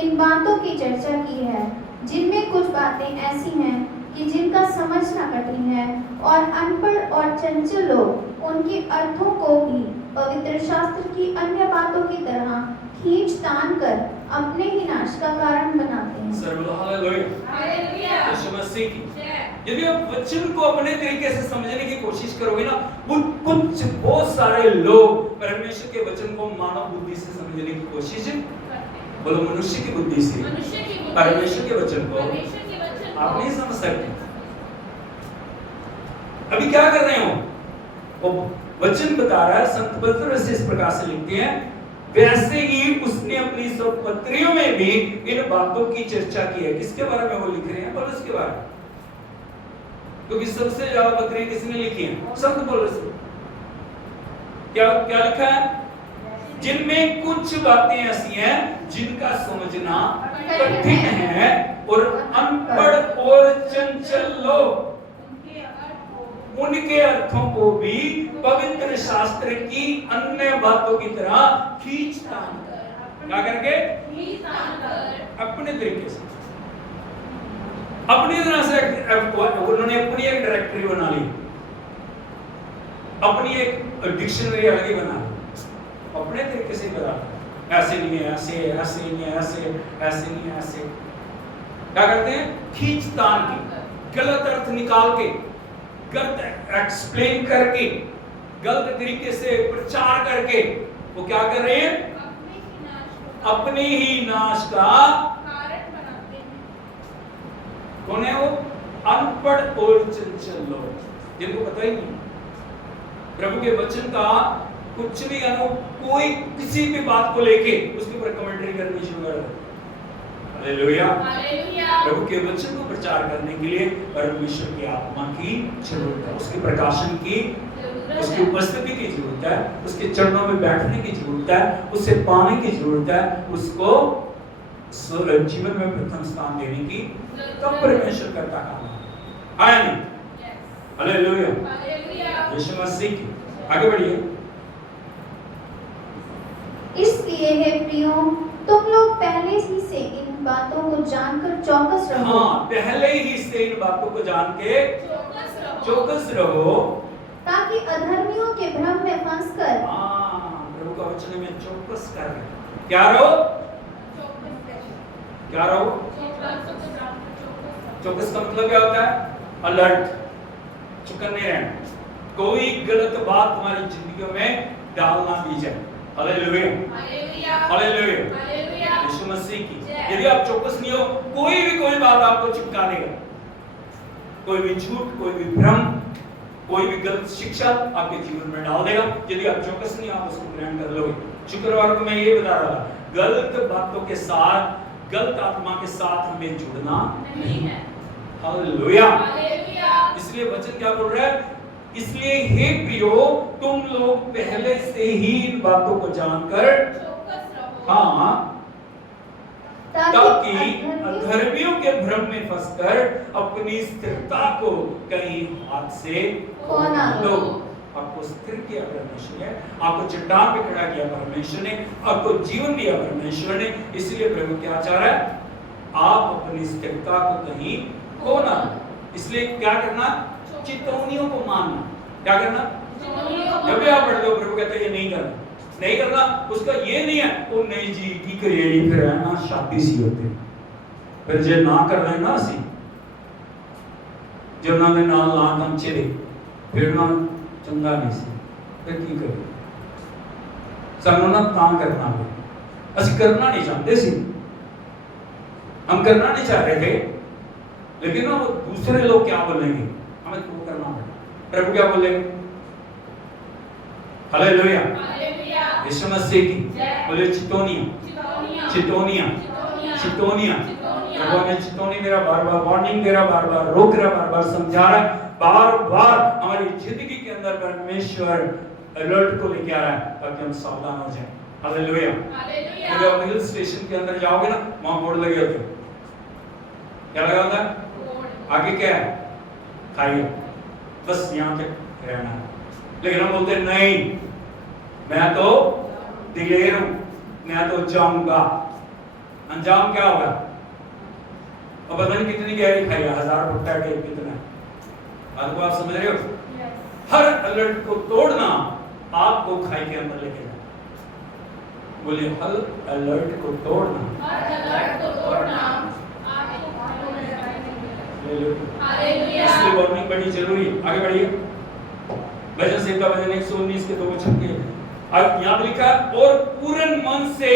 इन बातों की चर्चा की है, जिनमें कुछ बातें ऐसी हैं कि जिनका समझना कठिन है, और अनपढ़ और चंचल लोग उनके अर्थों को भी पवित्र शास्त्र की अन्य बातों की तरह खींच तान कर अपने ही नाश का कारण बनाते हैं। हालेलुया। यीशु मसीह की। यदि आप वचन को अपने तरीके से समझने की कोशिश करोगे ना, कुछ बहुत सारे लोग परमेश्वर के वचन को मानव बुद्धि से समझने की कोशिश, बोलो मनुष्य की बुद्धि से, परमेश्वर के वचन को आप नहीं समझ सकते। अभी क्या कर रहे हो? वो वचन बता रहा है, संत पत्र इस प्रकार से लिखते हैं, वैसे ही उसने अपनी सब पत्रियों में भी इन बातों की चर्चा की है। किसके बारे में वो लिख रहे हैं? पौलुस के बारे में, क्योंकि सबसे ज्यादा पत्रियां किसने लिखी हैं? संत पौलुस। क्या क्या लिखा है? जिनमें कुछ बातें ऐसी हैं जिनका समझना कठिन है, और अनपढ़ और चंचल लोग उनके अर्थों को भी पवित्र शास्त्र की अन्य बातों की तरह खींच तान कर, क्या करके? अपने तरीके से, अपनी तरह से उन्होंने अपनी एक डायरेक्टरी बना ली, अपनी एक डिक्शनरी अलग ही बना ली, अपने तरीके से बता, ऐसे नहीं है, ऐसे ऐसे नहीं है, ऐसे ऐसे नहीं है, ऐसे। क्या करते हैं? खींच तान के, गलत अर्थ निकाल के, गलत एक्सप्लेन करके, गलत तरीके से प्रचार करके वो क्या कर रहे हैं? अपने ही नाश का कारण बनाते हैं। कौन है वो? अनपढ़ और चंचल लोग, जिनको पता ही नहीं प्रभु के वचन का कुछ भी, कोई किसी भी बात को लेके उसके ऊपर कमेंट्री करनी शुरू कर देते। हालेलुया। हालेलुया। प्रभु के वचन को प्रचार करने के लिए परमेश्वर की आत्मा की जरूरत है, उसके प्रकाशन की, उसकी उपस्थिति की जरूरत है, उसके चरणों में बैठने की जरूरत है, उसे पाने की जरूरत है, उसको जीवन में प्रथम स्थान देने की, तब परमेश्वर करता काम आया नहीं। हालेलुया, यीशु मसीह की। आगे बढ़िए। इसलिए हे प्रियो, तुम लोग पहले ही से इन बातों को जानकर चौकस रहो। हाँ, पहले ही से इन बातों को जान के चौकस रहो, ताकि अधर्मियों के भ्रम में फंसकर, प्रभु का वचन में चौकस कर रहे। क्या रहो? क्या रहो? चौकस का मतलब क्या होता है? अलर्ट, चौकन्ने रहना, कोई गलत बात हमारी जिंदगियों में डालना दी जाए। हालेलुया, हालेलुया, यीशु मसीह की। यदि आप चौकस नहीं हो, कोई भी बात आपको चिपका देगा, कोई भी झूठ, कोई भी भ्रम, कोई भी गलत शिक्षा आपके जीवन में डाल देगा। यदि आप चौकस नहीं, आप उसको ग्रहण कर लोगे। शुक्रवार को मैं ये बता रहा था, गलत बातों के साथ, गलत आत्मा के साथ हमें जुड़ना नहीं है। हालेलुया, इसलिए वचन क्या बोल रहा है? इसलिए हे प्रियो, तुम लोग पहले से ही इन बातों को जानकर हाँ, ताकि अधर्मियों के भ्रम में फंसकर अपनी स्थिरता को कहीं हाथ से खो ना दो। आपको स्थिर किया परमेश्वर ने, आपको चट्टान पे खड़ा किया परमेश्वर ने, आपको जीवन दिया परमेश्वर ने। इसलिए प्रभु क्या चाह रहा है? आप अपनी स्थिरता को कहीं खो ना। इसलिए क्या करना? चितौनियों को मानना। क्या करना? जब भी आप पढ़ते हो, प्रभु कहते हैं ये नहीं करना, नहीं करना। उसका ये नहीं है वो नहीं जी की करिए, फिर है ना शादी सी होते, फिर जे ना कर रहे ना सी जो ना काम चले, फिर ना चंगा नहीं सी, फिर की करिए सानू ना तां करना है। असि करना नहीं चाहते सी, हम करना नहीं चाह रहे थे, लेकिन ना वो दूसरे लोग क्या बोलेंगे, हमें तो करना पड़ेगा। प्रभु क्या बोलेंगे? हालेलुया, यीशु मसीह की। बोले चितौनिया, चितौनिया, चितौनिया। प्रभु ने चितौनी मेरा बार-बार, वार्निंग दे रहा, बार-बार रोक रहा, बार-बार समझा रहा, बार-बार हमारी जिंदगी के अंदर परमेश्वर अलर्ट को लेके आ रहा है ताकि हम सावधान हो जाएं। हालेलुया, जब आप हिल स्टेशन के अंदर जाओगे ना, वहां बोर्ड लगे होते हैं, क्या लगा होता है? आगे क्या है? खाइए, बस यहाँ तक रहना है। लेकिन हम बोलते नहीं, मैं तो दिलेर हूं, मैं तो जाऊंगा। अंजाम क्या होगा? और पता नहीं कितनी गहरी खाई, 1000 फुट का कितना है, आपको आप समझ रहे हो? हर अलर्ट को तोड़ना आपको खाई के अंदर लेके जाना। बोलिए, हर अलर्ट को तोड़ना, हर अलर्ट को तोड़ना इसलिए वार्निंग बड़ी जरूरी है। आगे बढ़िए। भजन संहिता भजन 119 के 2 वचन के अब यहाँ लिखा, और पूर्ण मन से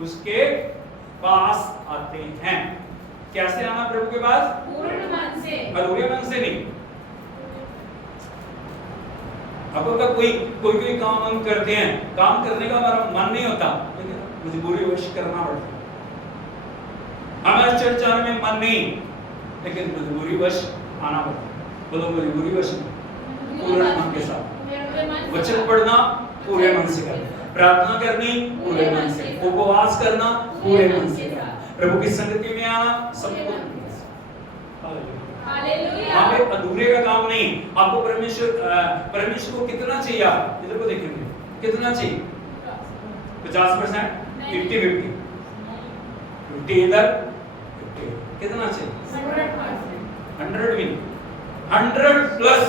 उसके पास आते हैं। कैसे आना प्रभु के पास? पूर्ण मन से, अधूरे मन से नहीं। अब अगर कोई काम हम करते हैं, काम करने का हमारा मन नहीं होता, लेकिन मजबूरीवश करना पड़ता है। हमारे चर्च आने में मन नहीं, लेकिन मजबूरीवश आना पड़ता है। बोलो मजबूरीवश, पूर्ण मन के साथ। वचन पढ़ना पूरे मन से करना, प्रार्थना करनी पूरे मन से, उपवास करना पूरे मन से करना, प्रभु की संगति में आना संपूर्ण मन से। हालेलुया। हमें अधूरे का काम नहीं। आपको परमेश्वर को कितना चाहिए? आप इधर को देखेंगे, कितना चाहिए? 50%, 50-50, 50 इधर, 50 कितना चाहिए? 100 भी, 100+,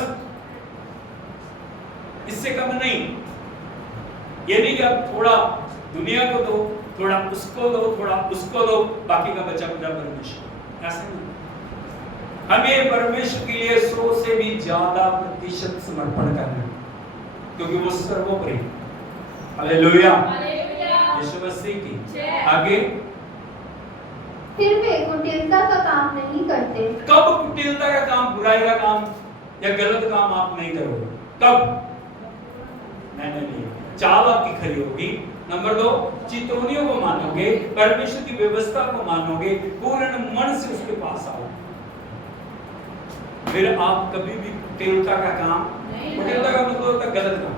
इससे कम नहीं। ये नहीं कि आप थोड़ा दुनिया को दो, थोड़ा उसको दो, थोड़ा उसको दो, बाकी का बचा खुदा परमेश्वर। ऐसा नहीं, हमें परमेश्वर के लिए 100 से भी ज्यादा प्रतिशत समर्पण करना है, क्योंकि वो सर्वोपरि। हालेलुया, यीशु मसीह की। आगे, फिर वे कुटिलता का काम नहीं करते। कब कुटिलता का काम, बुराई का काम या गलत काम आप नहीं करोगे? कब? नहीं, चाल आपकी खरी होगी। नंबर 2, चितौनियों को मानोगे, परमेश्वर की व्यवस्था को मानोगे, पूर्ण मन से उसके पास आओ, फिर आप कभी भी कुटिलता का काम, कुटिलता का मतलब होता है गलत काम।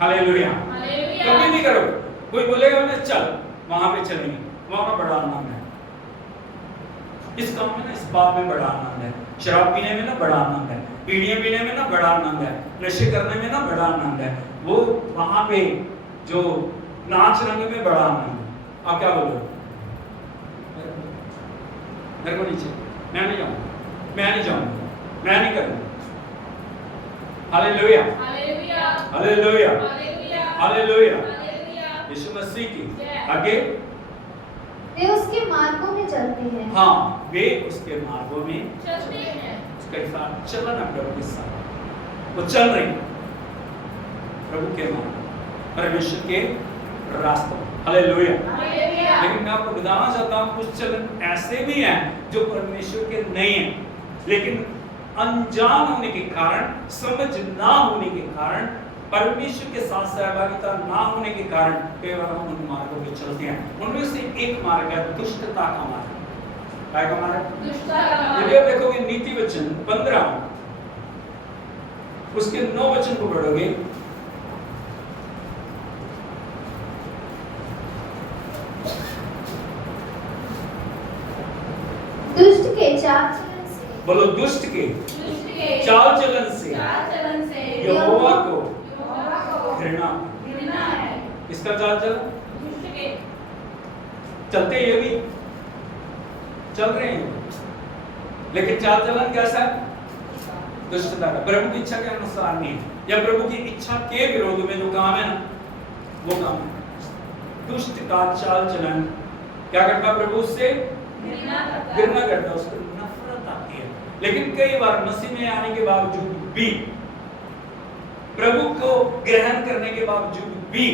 हालेलुया, कभी नहीं करो। कोई बोलेगा ना चल वहां पे चलेंगे, वहां बड़ा आनंद है। इस काम में ना, इस बात में बड़ा आनंद है। शराब पीने में ना बड़ा आनंद है, बीड़ियां पीने में ना बड़ा आनंद है, नशे करने में ना बड़ा आनंद है। वो वहां पे जो नाच रंग में बड़ा आनंद है। आप क्या बोल रहे हो? मेरे को नीचे, मैं नहीं जाऊंगा, मैं नहीं जाऊंगा, मैं नहीं करूंगा। Hallelujah, hallelujah, hallelujah, hallelujah, hallelujah. Hallelujah. Yeshu Masih की आगे, वे उसके मार्गों में चलते हैं। हाँ, वे उसके मार्गों में चलते हैं। उसके साथ चलना, प्रभु के साथ वो चल रही है, प्रभु के मार्ग, परमेश्वर के रास्तों। हालेलुया। हालेलुया। लेकिन मैं आपको बताना चाहता हूँ कुछ चलन ऐसे भी हैं जो परमेश्वर के नहीं हैं, लेकिन अनजान होने के कारण, समझ ना होने के कारण, परमेश्वर के साथ सहभागिता ना होने के कारण कई बार हम उन मार्गों पे चलते हैं। उनमें से एक मार्ग है दुष्टता का मार्ग। क्या का मार्ग? दुष्टता का मार्ग। यदि आप देखोगे नीति वचन 15 उसके 9 वचन को पढ़ोगे, दुष्ट के चाल चलन से, बोलो दुष्ट के दुष्ट के चाल चलन से चाल चलन से यहोवा को यहोवा को घृणा। घृणा है। इसका चाल चलन दुष्ट के चलते ये भी चल रहे हैं, लेकिन चाल चलन कैसा है? दुष्टता का, प्रभु की इच्छा के अनुसार नहीं है, या प्रभु की इच्छा के विरोध में जो काम है ना, वो काम है। दुष्ट का चाल चलन क्या करता? प्रभु से घृणा करता है। घृणा करता है, उसको नफरत आती है। लेकिन कई बार मसीह में आने के बावजूद भी, प्रभु को ग्रहण करने के बावजूद भी,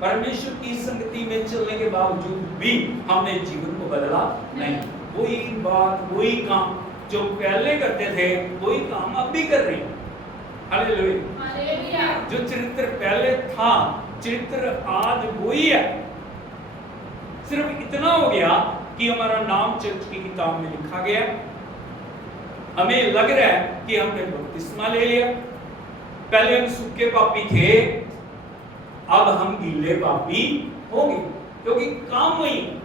परमेश्वर की संगति में चलने के बावजूद भी हमने जीवन को बदला नहीं। वही बात, वही काम जो पहले करते थे, वही काम अब भी कर रहे हैं। हालेलुया। हालेलुया। जो चरित्र पहले था, चरित्र आज वही है। सिर्फ इतना हो गया कि हमारा नाम चर्च की किताब में लिखा गया, हमें लग रहा है कि हमने बपतिस्मा ले लिया। पहले हम सूखे पापी थे, अब हम गीले पापी हो गए, क्योंकि काम वही है,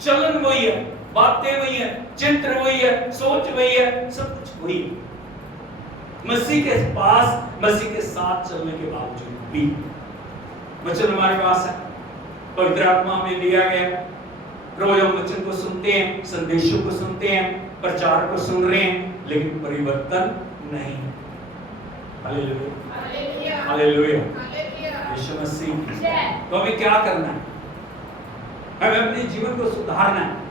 चलन वही है, बातें वही है, चित्र वही है, सोच वही है, सब कुछ वही है। मसीह के पास, मसीह के साथ चलने के बावजूद भी वचन हमारे पास है, पवित्र आत्मा में दिया गया। रोज हम वचन को सुनते हैं, संदेशों को सुनते हैं, प्रचार को सुन रहे हैं, लेकिन परिवर्तन नहीं। Hallelujah, hallelujah, hallelujah, hallelujah. Yeshu Masih. जय। तो हमें क्या करना है? हमें अपने जीवन को सुधारना है।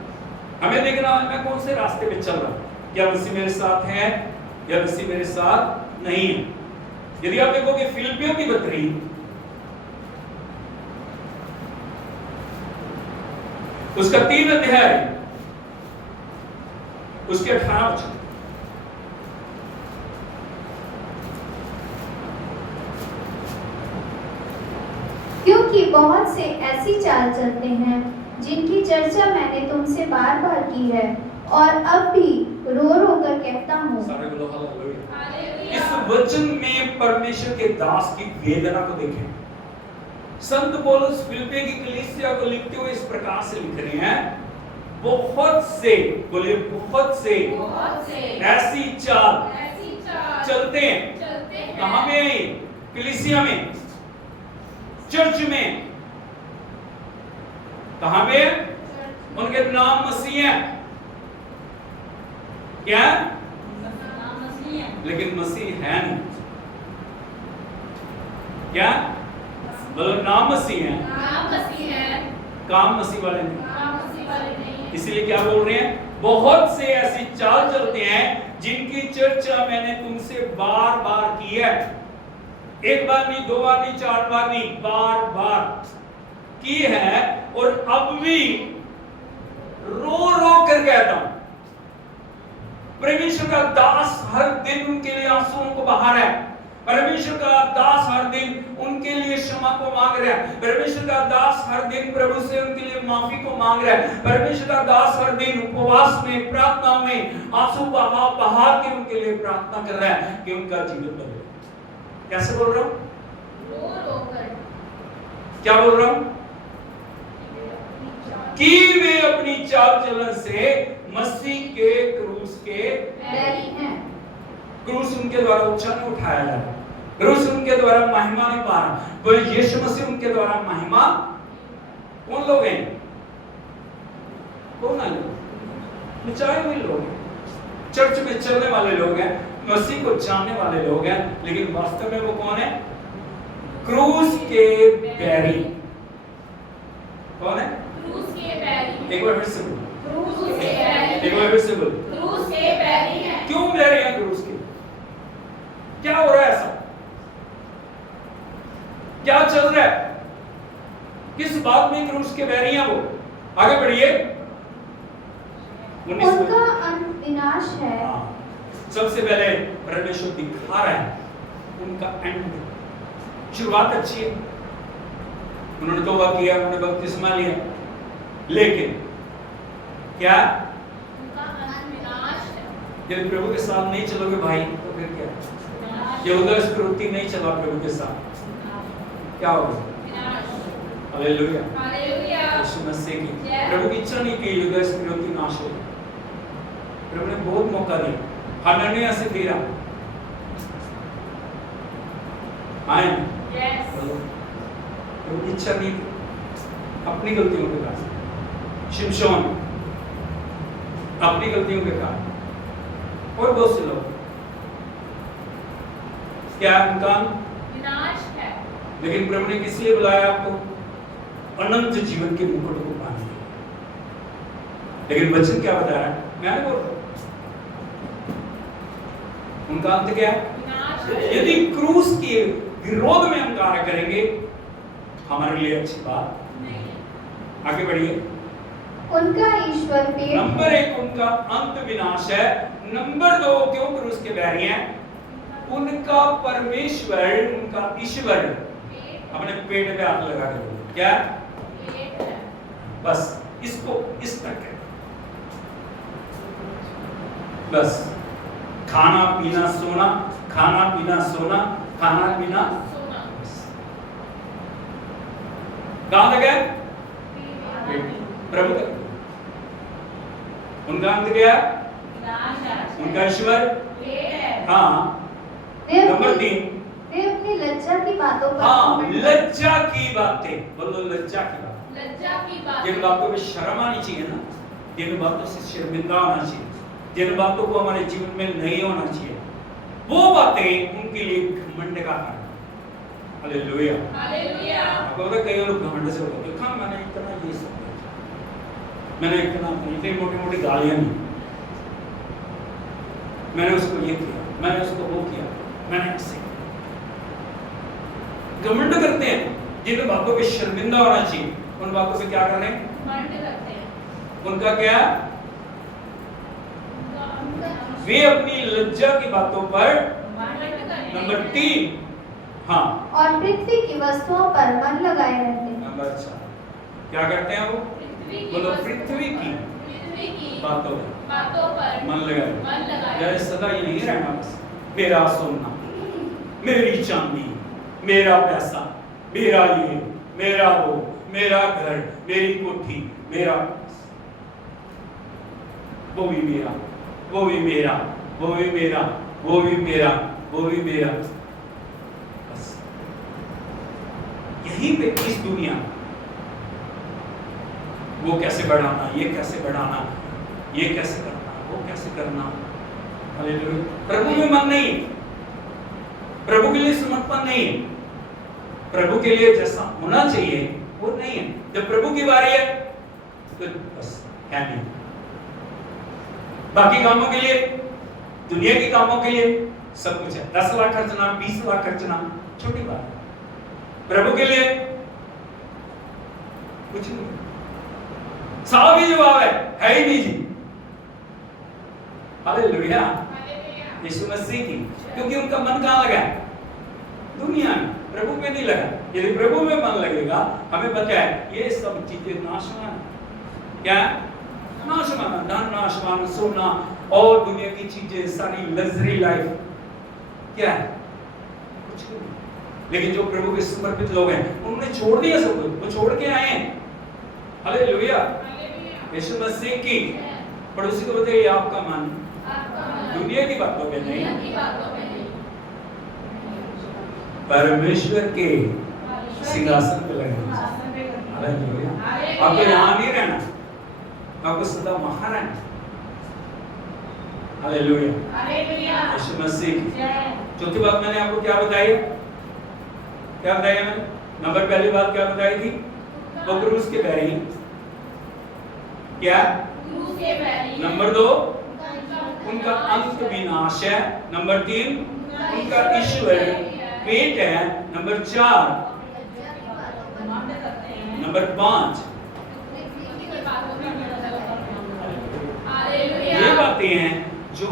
हमें देखना है मैं कौन से रास्ते पे चल रहा हूं। क्या मसीह मेरे साथ है या मसीह मेरे साथ नहीं है? यदि आप देखोगे फिलिपियों की पत्री उसका 3 अध्याय उसके 18 वचन, क्योंकि बहुत से ऐसी चाल चलते हैं जिनकी चर्चा मैंने तुमसे बार बार की है और अब भी रो रो कर कहता हूँ। सारे बोलो हालेलुया। हालेलुया। इस वचन में परमेश्वर के दास की वेदना को देखें। संत पौलुस फिलिप्पी की कलीसिया को लिखते हुए इस प्रकार से लिख रहे हैं, बहुत से, बोलिए बहुत से, बहुत से ऐसी चाल ऐसी चाल चलते हैं। चलते हैं। कहां में? कलीसिया में, चर्च में। कहां में? उनके नाम मसीह है। क्या? नाम मसीह है। लेकिन मसीह है नहीं। क्या? मतलब नाम मसीह है, नाम मसीह है, काम मसीह वाले नहीं। नाम मसीह वाले नहीं। इसीलिए क्या बोल रहे हैं? बहुत से ऐसी चाल चलते हैं जिनकी चर्चा मैंने तुमसे बार बार की है। एक बार नहीं, 2 बार नहीं, 4 बार नहीं, बार बार की है, और अब भी रो रो कर कहता हूं। परमेश्वर का दास हर दिन उनके लिए आंसुओं को बहा रहा है। परमेश्वर का दास हर दिन उनके लिए क्षमा को मांग रहा है। परमेश्वर का दास हर दिन प्रभु से उनके लिए माफी को मांग रहा है। परमेश्वर का दास हर दिन उपवास में, प्रार्थना में आंसू बहा के उनके लिए प्रार्थना कर रहा है कि उनका जीवन बदले। कैसे बोल रहा हूं? रो रो कर। क्या बोल रहा हूं? कि वे अपनी चाल चलन से मसीह के क्रूस के बैरी हैं। क्रूस उनके द्वारा ऊंचा नहीं उठाया जा रहा, क्रूस उनके द्वारा महिमा नहीं पा रहा, तो यीशु मसीह उनके द्वारा महिमा। कौन लोग हैं? कौन है लोग? चाहे हुए लोग हैं, चर्च में चलने वाले लोग हैं, मसीह को जानने वाले लोग हैं, लेकिन वास्तव में वो कौन है? क्रूस के बैरी। कौन है? क्रूस के बैरी। एक बार फिर से बोलो। क्रूस के बैरी। एक बार फिर से बोलो। क्रूस के बैरी हैं। क्यों बैरी हैं क्रूस के? क्या हो रहा है ऐसा? क्या चल रहा है? किस बात में क्रूस के बैरी हैं वो? आगे बढ़िए। उनका अंत विनाश है। सबसे पहले परमेश्वर दिखा रहा है उनका एंड। शुरुआत अच्छी है, उन्होंने तौबा किया, उन्होंने बपतिस्मा लिया, लेकिन क्या? उनका अंत विनाश है। यदि प्रभु के साथ नहीं चलोगे भाई, तो फिर क्या? यहूदा इस्करियोती नहीं चला प्रभु के साथ, क्या होगा? हालेलुया। हालेलुया। यीशु मसीह की प्रभु की इच्छा नहीं कि यहूदा इस्करियोती नाश हो। प्रभु ने बहुत मौका दिया, हनन्याह से फिरा। आए यस। प्रभु की इच्छा नहीं थी, अपनी गलतियों के कारण। शिमशोन अपनी गलतियों के कारण, और बहुत से लोग, क्या उनका विनाश है। लेकिन प्रभु ने किस लिए बुलाया आपको? अनंत जीवन के मुकुट को पाने। लेकिन वचन क्या बता रहा है? मैं बोल रहा हूं उनका अंत क्या है? विनाश है। यदि क्रूस के विरोध में हम कार्य करेंगे, हमारे लिए अच्छी बात नहीं। आगे बढ़िए। उनका ईश्वर पेड़। नंबर 1 उनका अंत विनाश है। नंबर 2 क्यों क्रूस के बैरी हैं? उनका परमेश्वर, उनका ईश्वर अपने पेट पे हाथ लगा के बोले, क्या? पेट है। बस इसको इस तक है, बस खाना पीना सोना, खाना पीना सोना, खाना पीना सोना। कहां तक है? पेट। प्रभु तक। उनका अंत क्या है? विनाश है। उनका ईश्वर। पेट है। हाँ। वे नंबर अपनी 3, वे अपनी लज्जा की बातों पर हाँ, घमंड लज्जा की बातें। बोलो लज्जा की बात। लज्जा की बात। जिन बातों में शर्म आनी चाहिए ना, जिन बातों से शर्मिंदा होना चाहिए, जिन बातों को हमारे जीवन में नहीं होना चाहिए, वो बातें उनके लिए घमंड का कारण। हालेलुया। हालेलुया। आपको पता है कई लोग घमंड से होते हैं, हाँ मैंने इतना ये सब किया, मैंने इतनी मोटी मोटी गालियां दी, मैंने उसको ये किया, मैंने उसको वो किया, मैंने ऐसे घमंड करते हैं। जिन बातों पे शर्मिंदा होना चाहिए, उन बातों पे क्या कर रहे हैं? घमंड करते हैं। उनका क्या? वे अपनी लज्जा की बातों पर। नंबर 3, हाँ, और पृथ्वी की वस्तुओं पर मन लगाए रहते हैं। नंबर 4 क्या करते हैं वो? बोलो पृथ्वी की बातों पर मन लगाए। यार सदा ये नहीं रहना बस मेरा सोना, मेरी चांदी, मेरा पैसा, मेरा ये, मेरा वो, मेरा घर, मेरी कोठी, मेरा, वो भी मेरा, वो भी मेरा, वो भी मेरा, वो भी मेरा, वो भी मेरा। बस यहीं पे इस दुनिया, वो कैसे बढ़ाना, ये कैसे बढ़ाना, ये कैसे करना, वो कैसे करना। हालेलुया। प्रभु में मन नहीं, प्रभु के लिए समर्पण नहीं, प्रभु के लिए जैसा होना चाहिए वो नहीं है। जब प्रभु की बारी है तो बस है नहीं। बाकी कामों के लिए, दुनिया के कामों के लिए सब कुछ है। 10 लाख खर्चना, 20 लाख खर्चना छोटी बात है। प्रभु के लिए कुछ नहीं। साफ ही जवाब है ही नहीं जी। हालेलुया। यीशु मसीह की, क्योंकि उनका मन कहां लगा है? दुनिया में, प्रभु में नहीं लगा। यदि प्रभु में मन लगेगा, हमें पता है ये सब चीजें नाशवान, क्या नाशवान, धन नाशवान, सोना और दुनिया की चीजें, सारी लग्जरी लाइफ क्या है? कुछ नहीं। लेकिन जो प्रभु के समर्पित लोग हैं, उन्होंने छोड़ दिया सब कुछ, वो छोड़ के आए हैं। हालेलुया। यीशु मसीह की। पड़ोसी को बताइए आपका मन दुनिया की बातों पे नहीं, परमेश्वर के सिंहासन पे लगना। हालेलुया। आपको यहाँ नहीं रहना, आपको सदा वहां रहना। हालेलुया। यीशु मसीह की। चौथी बात मैंने आपको क्या बताई? क्या बताया मैंने? नंबर पहली बात क्या बताई थी? वो क्रूस के बैरी। क्या? नंबर 2 उनका अंत विनाश है। नंबर 3 उनका ईश्वर पेट है। नंबर 4 नंबर 5 ये बातें हैं जो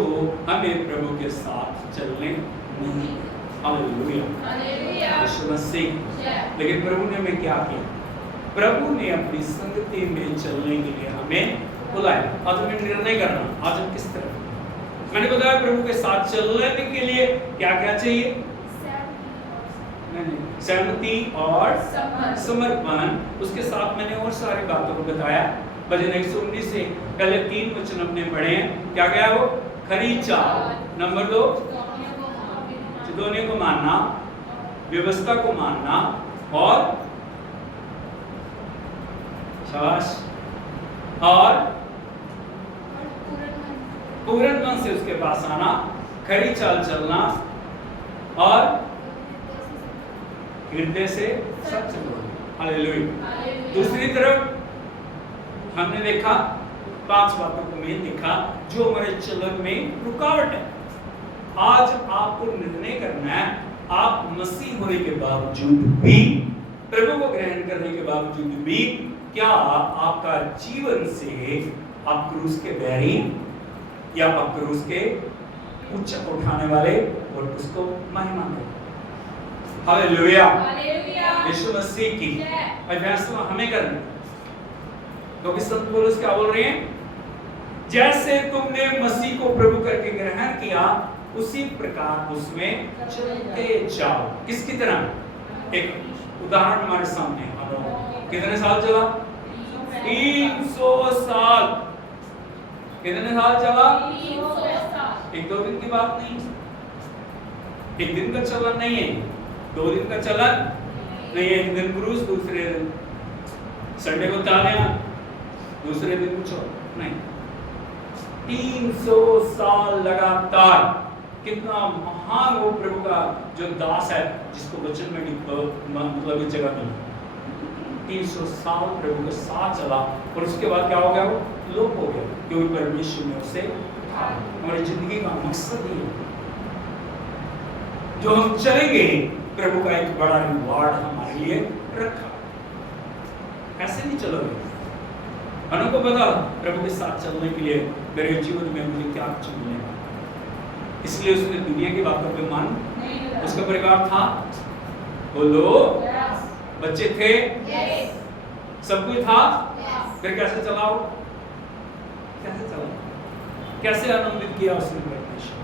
हमें प्रभु के साथ चलने नहीं। हालेलुया। यीशु मसीह। लेकिन प्रभु ने हमें क्या किया? प्रभु ने अपनी संगति में चलने के लिए हमें बुलाया। आज हमें निर्णय करना, आज हम किस तरह। मैंने बताया प्रभु के साथ चलने के लिए क्या क्या चाहिए? सहमति और समर्पण। उसके साथ मैंने और सारी बातों को बताया। भजन 119 से पहले 3 वचन हमने पढ़े हैं। क्या क्या वो? खरी चाल। नंबर 2 चितौनी को मानना, व्यवस्था को मानना और शाबाश और पूर्ण मन से उसके पास आना, खरी चाल चलना और हृदय से सच बोलना। हालेलुया। दूसरी तरफ हमने देखा 5 बातों को मैं देखा जो हमारे चलन में रुकावट है। आज आपको निर्णय करना है, आप मसीह होने के बावजूद भी, प्रभु को ग्रहण करने के बावजूद भी, क्या आपका जीवन से आप क्रूस के बैरी या आप क्रूस के उच्च उठाने वाले और उसको महिमा दें। हालेलुया। यीशु मसीह की अभ्यास हमें करना। क्योंकि संत पौलुस क्या बोल रहे हैं? जैसे तुमने मसीह को प्रभु करके ग्रहण किया उसी प्रकार उसमें चलते जाओ। किसकी तरह? एक उदाहरण हमारे सामने। कितने साल चला? 300 साल। कितने साल चला? 1-2 दिन की बात नहीं, 1 दिन का चलन नहीं है, 2 दिन का चलन नहीं है। 1 दिन क्रूस, दूसरे दिन संडे को तालियां, दूसरे दिन कुछ और नहीं। 300 साल लगातार। कितना महान वो प्रभु का जो दास है जिसको वचन में मतलब इस जगह मिली। 300 साल प्रभु के साथ चला और उसके बाद क्या हो गया? वो लोप हो गया क्योंकि परमेश्वर ने उसे उठाया। हमारी जिंदगी का मकसद ही है जो हम चलेंगे, प्रभु का एक बड़ा रिवार्ड हमारे लिए रखा। ऐसे नहीं चलोगे। अनु को पता प्रभु के साथ चलने के लिए मेरे जीवन में मुझे क्या कुछ मिलेगा, इसलिए उसने दुनिया की बातों पे मन। उसका परिवार था, बोलो, बच्चे थे, सब कुछ था, फिर कैसे चलाओ? कैसे चलाओ? कैसे आनंदित किया उसने परमेश्वर?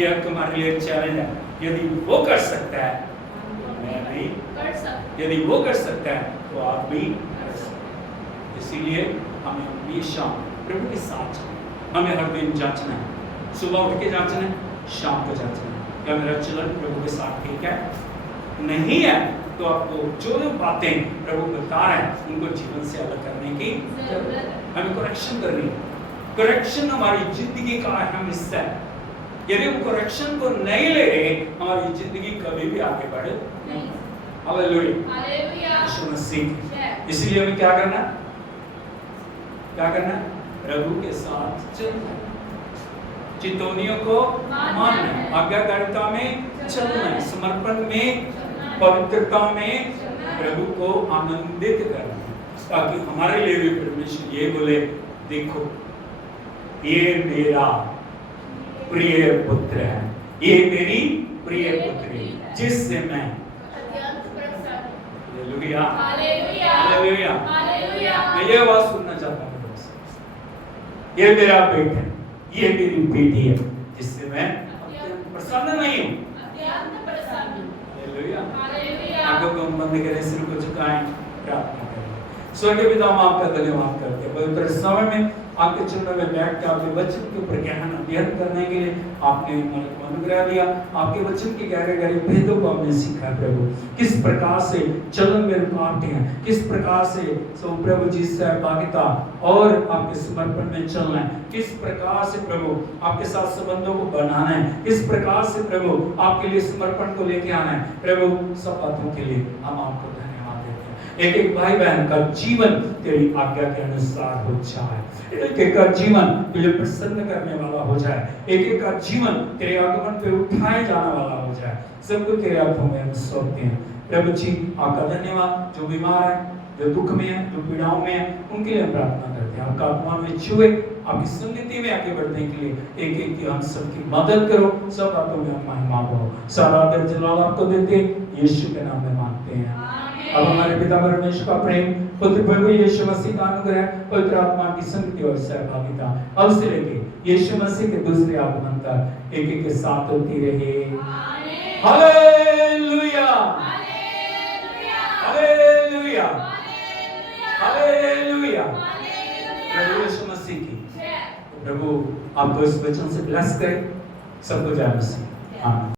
यह तुम्हारे लिए चैलेंज है। यदि वो कर सकता है तो मैं नहीं कर सकता, यदि वो कर सकता है तो आप भी कर सकते हैं। इसीलिए हमें हमेशा प्रभु के साथ हमें हर दिन जांचना है। सुबह उठ के जांचना है, शाम को जांचना है, क्या मेरा चलन प्रभु के साथ ठीक है? नहीं है तो आपको जो जो बातें प्रभु बता रहे हैं उनको जीवन से अलग करने की जरूरत है। हमें करेक्शन करनी है। करेक्शन हमारी जिंदगी का अहम हिस्सा है। यदि हम करेक्शन को नहीं ले रहे, हमारी जिंदगी कभी भी आगे बढ़े नहीं। हालेलुया। यीशु मसीह। इसलिए हमें क्या करना है? क्या करना है? प्रभु के साथ चलना है, चितौनियों को मानना है, आज्ञाकारिता में चलना है, समर्पण में, पवित्रता में प्रभु को आनंदित करना है, ताकि हमारे लिए भी परमेश्वर ये बोले, देखो ये मेरा प्रिय पुत्र है, ये मेरी प्रिय पुत्री जिससे मैं हालेलुया हालेलुया हालेलुया मैं ये आवाज सुनना चाहता हूँ। ये मेरा बेटा है, ये मेरी बेटी है जिससे मैं प्रसन्न नहीं हूँ। हालेलुया। आंखों को बंद करें, सिर को झुकाएं, प्रार्थना करें। स्वर्गीय पिता, हम आपका धन्यवाद करते हैं पवित्र समय में आपके चरणों में बैठ के आपके वचन के ऊपर गहन अध्ययन करने के लिए आपने अनुग्रह दिया। आपके वचन के गहरे गहरे भेदों को हमने सीखा प्रभु, किस प्रकार से चलन में रुकावटें हैं, किस प्रकार से प्रभु जी सहभागिता और आपके समर्पण में चलना है, किस प्रकार से प्रभु आपके साथ संबंधों को बनाना है, किस प्रकार से प्रभु आपके लिए समर्पण को लेके आना है। प्रभु सब बातों के लिए हम आपको एक एक भाई बहन का जीवन तेरी आज्ञा के अनुसार हो जाए, एक एक का जीवन तुझे प्रसन्न करने वाला हो जाए, एक एक का जीवन तेरे आगमन पे उठाए जाने वाला हो जाए। सबको तेरे हाथों में हम सौंपते हैं प्रभु जी। आपका धन्यवाद। जो बीमार है, जो दुख में है, जो पीड़ाओं में है, उनके लिए हम प्रार्थना करते हैं। आपका आत्मा में छुए, आपकी संगति में आगे बढ़ने के लिए एक एक की हम सबकी मदद करो। सब बातों में हम महिमा पाओ। सारा आदर जलाल आपको देते यीशु के नाम में मांगते हैं। अब हमारे पिता परमेश्वर का प्रेम, पुत्र प्रभु यीशु मसीह का अनुग्रह, पवित्र आत्मा की संगति और सहभागिता अब से लेके यीशु मसीह के दूसरे आगमन तक एक एक के साथ होती रहे। Hallelujah, hallelujah, hallelujah. प्रभु यीशु मसीह की प्रभु आपको इस वचन से ब्लेस करे। सबको जय मसीह। आमीन।